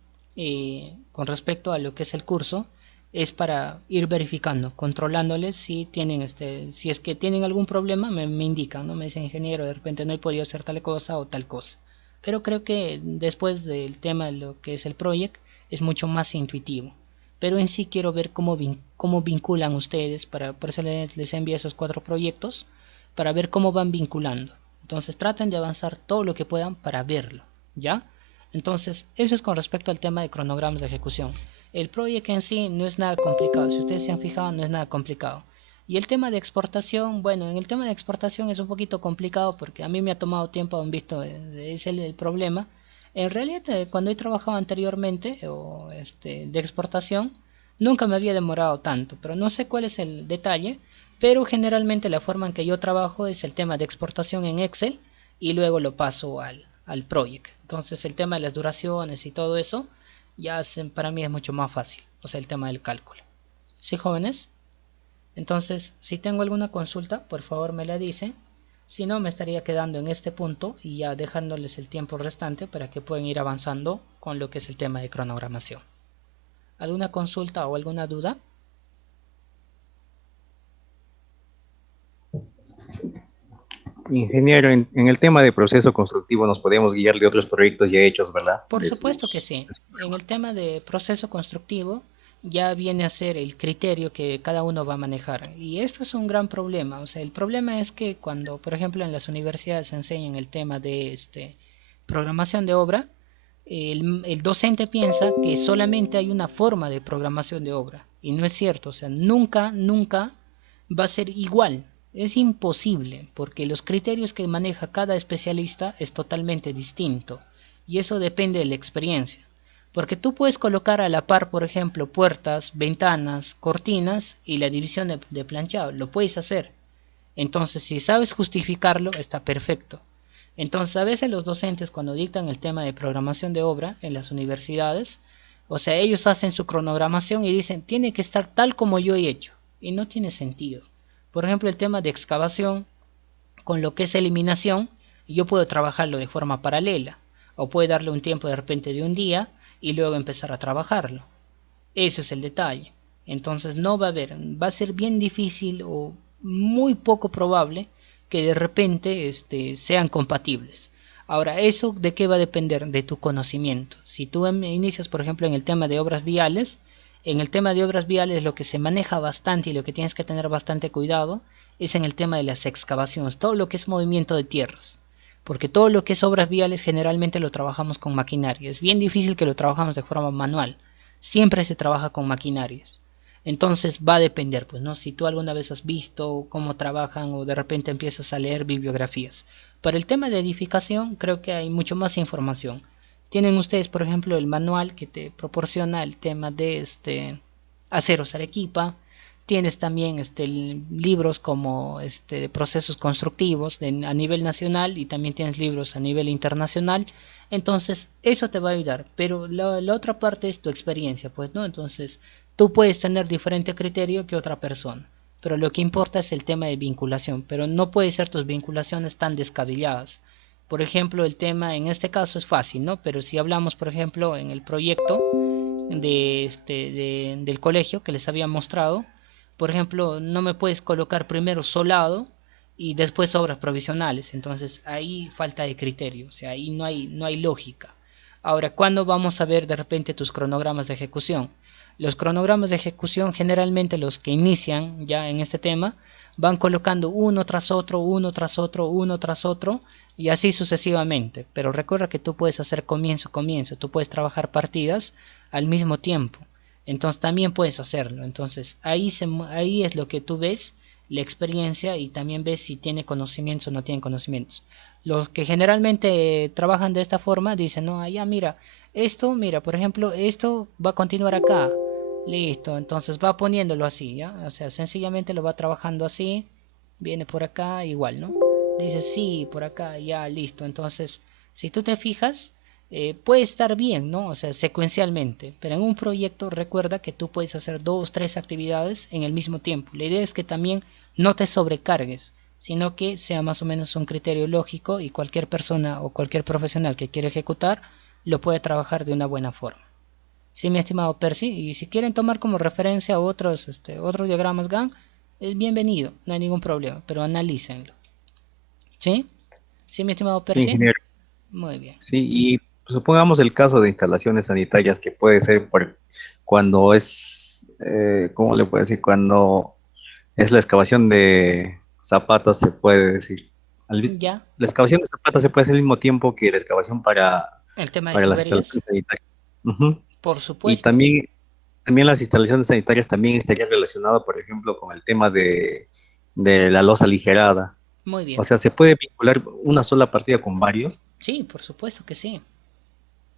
con respecto a lo que es el curso, es para ir verificando, controlándoles si tienen si es que tienen algún problema, me indican, ¿no? Me dicen, ingeniero, de repente no he podido hacer tal cosa o tal cosa. Pero creo que después del tema de lo que es el proyecto es mucho más intuitivo. Pero en sí quiero ver cómo vinculan ustedes, por eso les envío esos 4 proyectos, para ver cómo van vinculando. Entonces traten de avanzar todo lo que puedan para verlo, ¿ya? Entonces, eso es con respecto al tema de cronogramas de ejecución. El proyecto en sí no es nada complicado, si ustedes se han fijado, no es nada complicado. Y el tema de exportación, bueno, en el tema de exportación es un poquito complicado porque a mí me ha tomado tiempo, han visto, es el problema. En realidad, cuando he trabajado anteriormente de exportación, nunca me había demorado tanto, pero no sé cuál es el detalle. Pero generalmente la forma en que yo trabajo es el tema de exportación en Excel y luego lo paso al project. Entonces el tema de las duraciones y todo eso para mí es mucho más fácil, o sea, el tema del cálculo. ¿Sí, jóvenes? Entonces, si tengo alguna consulta, por favor me la dicen. Si no, me estaría quedando en este punto y ya dejándoles el tiempo restante para que puedan ir avanzando con lo que es el tema de cronogramación. ¿Alguna consulta o alguna duda? Ingeniero, en el tema de proceso constructivo nos podemos guiar de otros proyectos ya hechos, ¿verdad? Por supuesto que sí. En el tema de proceso constructivo ya viene a ser el criterio que cada uno va a manejar. Y esto es un gran problema. O sea, el problema es que cuando, por ejemplo, en las universidades se enseñan el tema de programación de obra, el docente piensa que solamente hay una forma de programación de obra. Y no es cierto. O sea, nunca va a ser igual. Es imposible, porque los criterios que maneja cada especialista es totalmente distinto. Y eso depende de la experiencia. Porque tú puedes colocar a la par, por ejemplo, puertas, ventanas, cortinas y la división de planchado. Lo puedes hacer. Entonces, si sabes justificarlo, está perfecto. Entonces, a veces los docentes cuando dictan el tema de programación de obra en las universidades, o sea, ellos hacen su cronogramación y dicen, tiene que estar tal como yo he hecho. Y no tiene sentido. Por ejemplo, el tema de excavación, con lo que es eliminación, yo puedo trabajarlo de forma paralela. O puedo darle un tiempo de repente de un día y luego empezar a trabajarlo. Eso es el detalle. Entonces no va a haber, va a ser bien difícil o muy poco probable que de repente sean compatibles. Ahora, ¿eso de qué va a depender? De tu conocimiento. Si tú inicias, por ejemplo, en el tema de obras viales, en el tema de obras viales lo que se maneja bastante y lo que tienes que tener bastante cuidado es en el tema de las excavaciones, todo lo que es movimiento de tierras. Porque todo lo que es obras viales generalmente lo trabajamos con maquinaria. Es bien difícil que lo trabajamos de forma manual. Siempre se trabaja con maquinarias. Entonces va a depender, pues, ¿no? Si tú alguna vez has visto cómo trabajan o de repente empiezas a leer bibliografías. Para el tema de edificación creo que hay mucho más información. Tienen ustedes, por ejemplo, el manual que te proporciona el tema de aceros Arequipa. Tienes también libros como de procesos constructivos a nivel nacional y también tienes libros a nivel internacional. Entonces, eso te va a ayudar. Pero la otra parte es tu experiencia, pues, ¿no? Entonces, tú puedes tener diferente criterio que otra persona. Pero lo que importa es el tema de vinculación. Pero no puede ser tus vinculaciones tan descabelladas. Por ejemplo, el tema en este caso es fácil, ¿no? Pero si hablamos, por ejemplo, en el proyecto, del colegio que les había mostrado. Por ejemplo, no me puedes colocar primero solado y después obras provisionales. Entonces ahí falta de criterio, o sea, ahí no hay lógica. Ahora, ¿cuándo vamos a ver de repente tus cronogramas de ejecución? Los cronogramas de ejecución, generalmente los que inician ya en este tema, van colocando uno tras otro, uno tras otro, uno tras otro, y así sucesivamente. Pero recuerda que tú puedes hacer comienzo, comienzo, tú puedes trabajar partidas al mismo tiempo. Entonces también puedes hacerlo. Entonces ahí es lo que tú ves, la experiencia, y también ves si tiene conocimientos o no tiene conocimientos. Los que generalmente trabajan de esta forma dicen, no, ya mira, esto, mira, por ejemplo, esto va a continuar acá. Listo, entonces va poniéndolo así, ¿ya? O sea, sencillamente lo va trabajando así, viene por acá, igual, ¿no? Dice, sí, por acá, ya, listo. Entonces, si tú te fijas, puede estar bien, ¿no? O sea, secuencialmente, pero en un proyecto recuerda que tú puedes hacer dos, tres actividades en el mismo tiempo. La idea es que también no te sobrecargues, sino que sea más o menos un criterio lógico y cualquier persona o cualquier profesional que quiera ejecutar lo puede trabajar de una buena forma. Sí, mi estimado Percy, y si quieren tomar como referencia otros diagramas GAN, es bienvenido, no hay ningún problema, pero analícenlo. ¿Sí? ¿Sí, mi estimado Sí, Percy? ingeniero. Muy bien. Sí, y supongamos el caso de instalaciones sanitarias que puede ser cuando es, ¿cómo le puedo decir? Cuando es la excavación de zapatos, se puede decir. Ya, La excavación de zapatos se puede hacer al mismo tiempo que la excavación el tema de para las tuberías, instalaciones sanitarias. Ujú. por Y supuesto. también las instalaciones sanitarias también estaría relacionado, por ejemplo, con el tema de la losa aligerada. Muy O bien. sea, ¿se puede vincular una sola partida con varios? Sí, por supuesto que sí.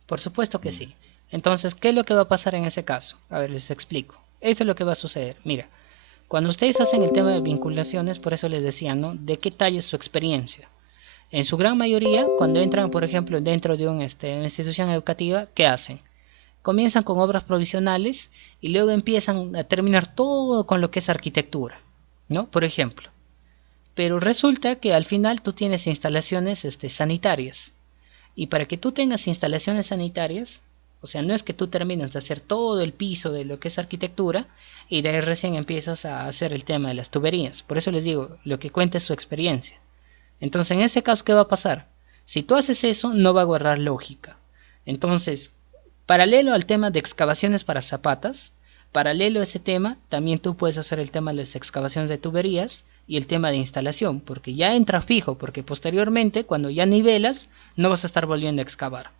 Por supuesto que sí. Entonces, ¿qué es lo que va a pasar en ese caso? A ver, les explico. Esto es lo que va a suceder. Mira, cuando ustedes hacen el tema de vinculaciones, por eso les decía, ¿no? ¿De qué talla es su experiencia? En su gran mayoría, cuando entran, por ejemplo, dentro de una institución educativa, ¿qué hacen? Comienzan con obras provisionales y luego empiezan a terminar todo con lo que es arquitectura, ¿no? Por ejemplo. Pero resulta que al final tú tienes instalaciones sanitarias. Y para que tú tengas instalaciones sanitarias, o sea, no es que tú termines de hacer todo el piso de lo que es arquitectura y de ahí recién empiezas a hacer el tema de las tuberías. Por eso les digo, lo que cuenta es su experiencia. Entonces, en este caso, ¿qué va a pasar? Si tú haces eso, no va a guardar lógica. Entonces, paralelo al tema de excavaciones para zapatas, paralelo a ese tema, también tú puedes hacer el tema de las excavaciones de tuberías y el tema de instalación, porque ya entra fijo, porque posteriormente, cuando ya nivelas, no vas a estar volviendo a excavar.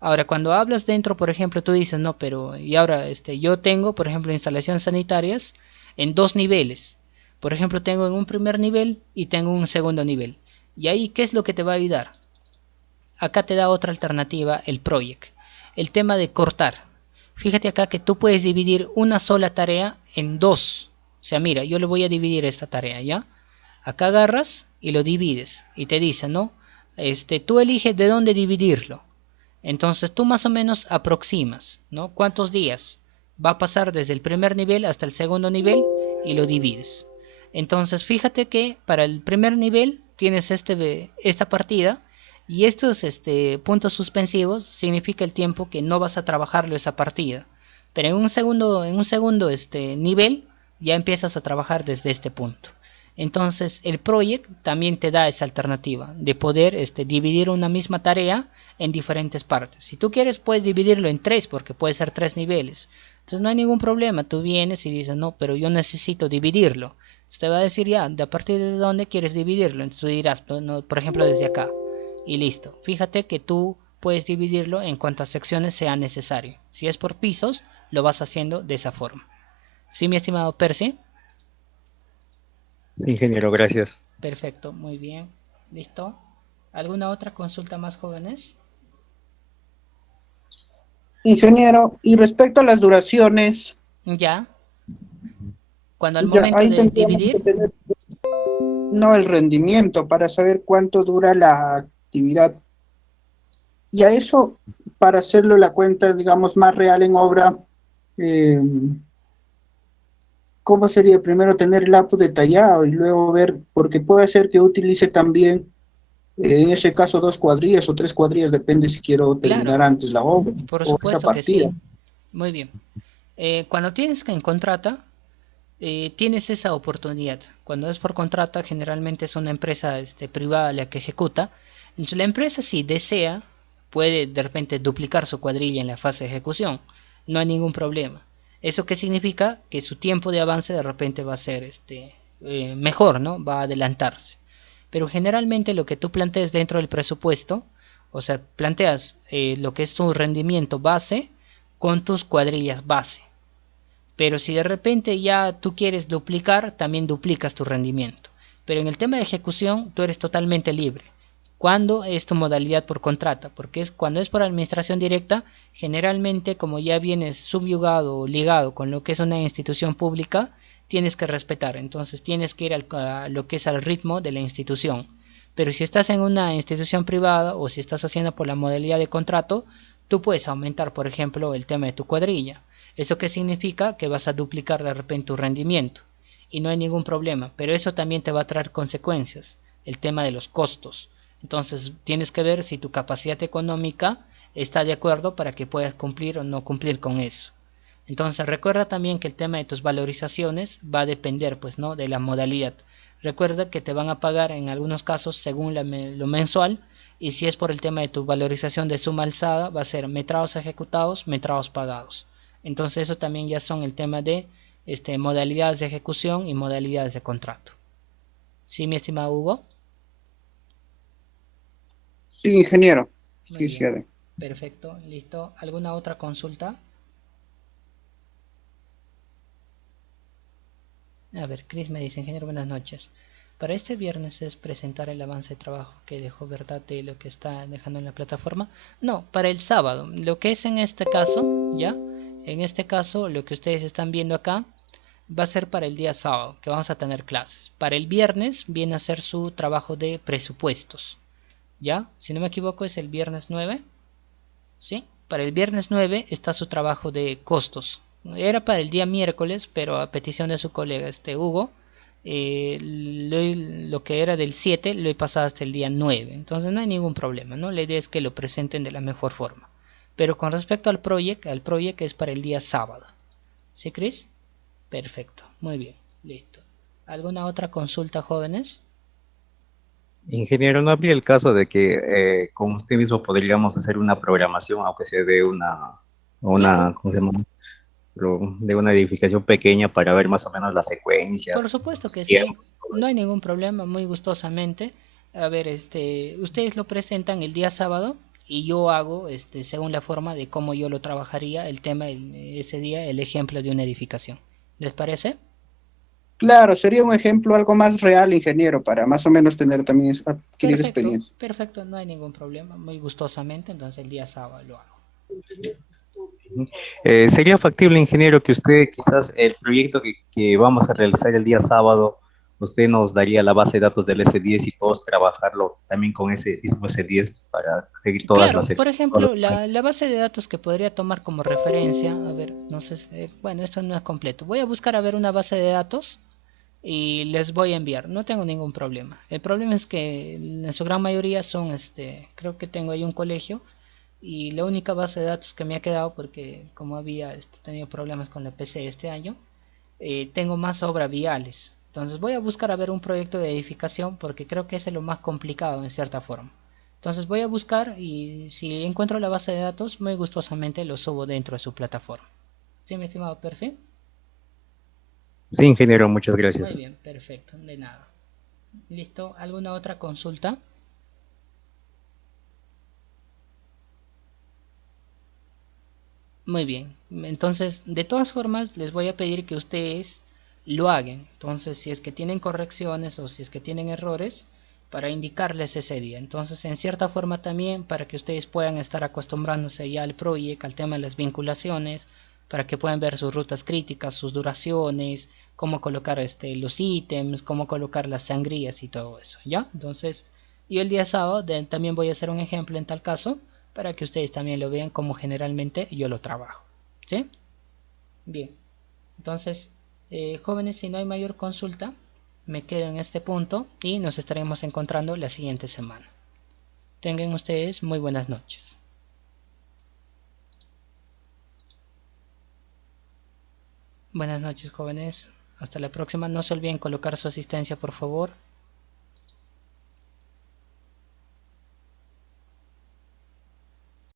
Ahora, cuando hablas dentro, por ejemplo, tú dices, no, pero y ahora yo tengo, por ejemplo, instalaciones sanitarias en dos niveles. Por ejemplo, tengo en un primer nivel y tengo un segundo nivel. Y ahí, ¿qué es lo que te va a ayudar? Acá te da otra alternativa el project. El tema de cortar. Fíjate acá que tú puedes dividir una sola tarea en dos. O sea, mira, yo le voy a dividir esta tarea, ¿ya? Acá agarras y lo divides. Y te dice, ¿no? Tú eliges de dónde dividirlo. Entonces tú más o menos aproximas, ¿no? ¿Cuántos días? Va a pasar desde el primer nivel hasta el segundo nivel y lo divides. Entonces fíjate que para el primer nivel tienes esta partida y estos puntos suspensivos significa el tiempo que no vas a trabajarlo esa partida. Pero en un segundo nivel ya empiezas a trabajar desde este punto. Entonces el project también te da esa alternativa de poder dividir una misma tarea en diferentes partes. Si tú quieres puedes dividirlo en tres porque puede ser tres niveles. Entonces no hay ningún problema. Tú vienes y dices, no, pero yo necesito dividirlo. Usted va a decir ya, de a partir de dónde quieres dividirlo. Entonces tú dirás, no, por ejemplo, desde acá. Y listo. Fíjate que tú puedes dividirlo en cuantas secciones sea necesario. Si es por pisos, lo vas haciendo de esa forma. ¿Sí, mi estimado Percy? Sí, ingeniero, gracias. Perfecto, muy bien. ¿Listo? ¿Alguna otra consulta más, jóvenes? Ingeniero, y respecto a las duraciones, Ya. Cuando al ya momento ahí de tendríamos que dividir, tener no el rendimiento para saber cuánto dura la actividad. Y a eso, para hacerlo la cuenta, digamos, más real en obra, eh, ¿cómo sería? Primero tener el APU detallado y luego ver, porque puede ser que utilice también, en ese caso, 2 cuadrillas o 3 cuadrillas, depende si quiero terminar claro, antes la obra por o esa supuesto que partida. sí. Muy bien. Cuando tienes que en contrata, tienes esa oportunidad. Cuando es por contrata, generalmente es una empresa privada la que ejecuta. Entonces la empresa, si desea, puede de repente duplicar su cuadrilla en la fase de ejecución. No hay ningún problema. ¿Eso qué significa? Que su tiempo de avance de repente va a ser mejor, ¿no? Va a adelantarse. Pero generalmente lo que tú planteas dentro del presupuesto, o sea, planteas lo que es tu rendimiento base con tus cuadrillas base. Pero si de repente ya tú quieres duplicar, también duplicas tu rendimiento. Pero en el tema de ejecución, tú eres totalmente libre. ¿Cuándo es tu modalidad por contrata? Porque es cuando es por administración directa, generalmente como ya vienes subyugado o ligado con lo que es una institución pública, tienes que respetar. Entonces tienes que ir a lo que es al ritmo de la institución. Pero si estás en una institución privada o si estás haciendo por la modalidad de contrato, tú puedes aumentar, por ejemplo, el tema de tu cuadrilla. ¿Eso qué significa? Que vas a duplicar de repente tu rendimiento. Y no hay ningún problema, pero eso también te va a traer consecuencias, el tema de los costos. Entonces tienes que ver si tu capacidad económica está de acuerdo para que puedas cumplir o no cumplir con eso. Entonces recuerda también que el tema de tus valorizaciones va a depender pues no de la modalidad. Recuerda que te van a pagar en algunos casos según lo mensual, y si es por el tema de tu valorización de suma alzada va a ser metrados ejecutados, metrados pagados. Entonces eso también ya son el tema de modalidades de ejecución y modalidades de contrato. ¿Sí, mi estimado Hugo? Sí, ingeniero. Muy Sí, sí, bien. Perfecto, listo. ¿Alguna otra consulta? A ver, Chris me dice, ingeniero, buenas noches. Para este viernes es presentar el avance de trabajo que dejó, ¿verdad?, de lo que está dejando en la plataforma. No, para el sábado. Lo que es en este caso, ¿ya? En este caso, lo que ustedes están viendo acá va a ser para el día sábado, que vamos a tener clases. Para el viernes viene a ser su trabajo de presupuestos, ¿ya? Si no me equivoco es el viernes 9, ¿sí? Para el viernes 9 está su trabajo de costos. Era para el día miércoles, pero a petición de su colega, Hugo, lo que era del 7 lo he pasado hasta el día 9. Entonces no hay ningún problema, ¿no? La idea es que lo presenten de la mejor forma. Pero con respecto al proyecto es para el día sábado. ¿Sí, Chris? Perfecto, muy bien, listo. ¿Alguna otra consulta, jóvenes? Ingeniero, ¿no habría el caso de que con usted mismo podríamos hacer una programación, aunque sea de Claro, ¿cómo se llama? De una edificación pequeña para ver más o menos la secuencia, por supuesto los que sí, tiempos y todo no hay eso? ningún problema, muy gustosamente. A ver, ustedes lo presentan el día sábado y yo hago, según la forma de cómo yo lo trabajaría, el tema ese día, el ejemplo de una edificación. ¿Les parece? claro, sería un ejemplo algo más real, ingeniero, para más o menos tener también adquirir Perfecto, experiencia. perfecto, no hay ningún problema, muy gustosamente, entonces el día sábado lo hago. ¿Sería factible, ingeniero, que usted quizás el proyecto que vamos a realizar el día sábado, usted nos daría la base de datos del S10 y todos trabajarlo también con ese mismo S10 para seguir Claro, por todas ejemplo, las... la base de datos que podría tomar como referencia, a ver, no sé, bueno, esto no es completo. Voy a buscar a ver una base de datos y les voy a enviar, no tengo ningún problema. El problema es que en su gran mayoría son, creo que tengo ahí un colegio y la única base de datos que me ha quedado, porque como había tenido problemas con la PC este año, tengo más obras viales. Entonces voy a buscar a ver un proyecto de edificación porque creo que es lo más complicado en cierta forma. Entonces voy a buscar y si encuentro la base de datos, muy gustosamente lo subo dentro de su plataforma. ¿Sí, mi estimado Percy? Sí, ingeniero, muchas Muy gracias. bien, perfecto, de nada. ¿Listo? ¿Alguna otra consulta? Muy bien. Entonces, de todas formas, les voy a pedir que ustedes lo hagan. Entonces, si es que tienen correcciones o si es que tienen errores, para indicarles ese día. Entonces, en cierta forma también, para que ustedes puedan estar acostumbrándose ya al proyecto, al tema de las vinculaciones, para que puedan ver sus rutas críticas, sus duraciones, cómo colocar los ítems, cómo colocar las sangrías y todo eso, ¿ya? Entonces, yo el día sábado también voy a hacer un ejemplo en tal caso para que ustedes también lo vean como generalmente yo lo trabajo. ¿Sí? Bien. Entonces, jóvenes, si no hay mayor consulta, me quedo en este punto y nos estaremos encontrando la siguiente semana. Tengan ustedes muy buenas noches. Buenas noches, jóvenes. Hasta la próxima. No se olviden colocar su asistencia, por favor.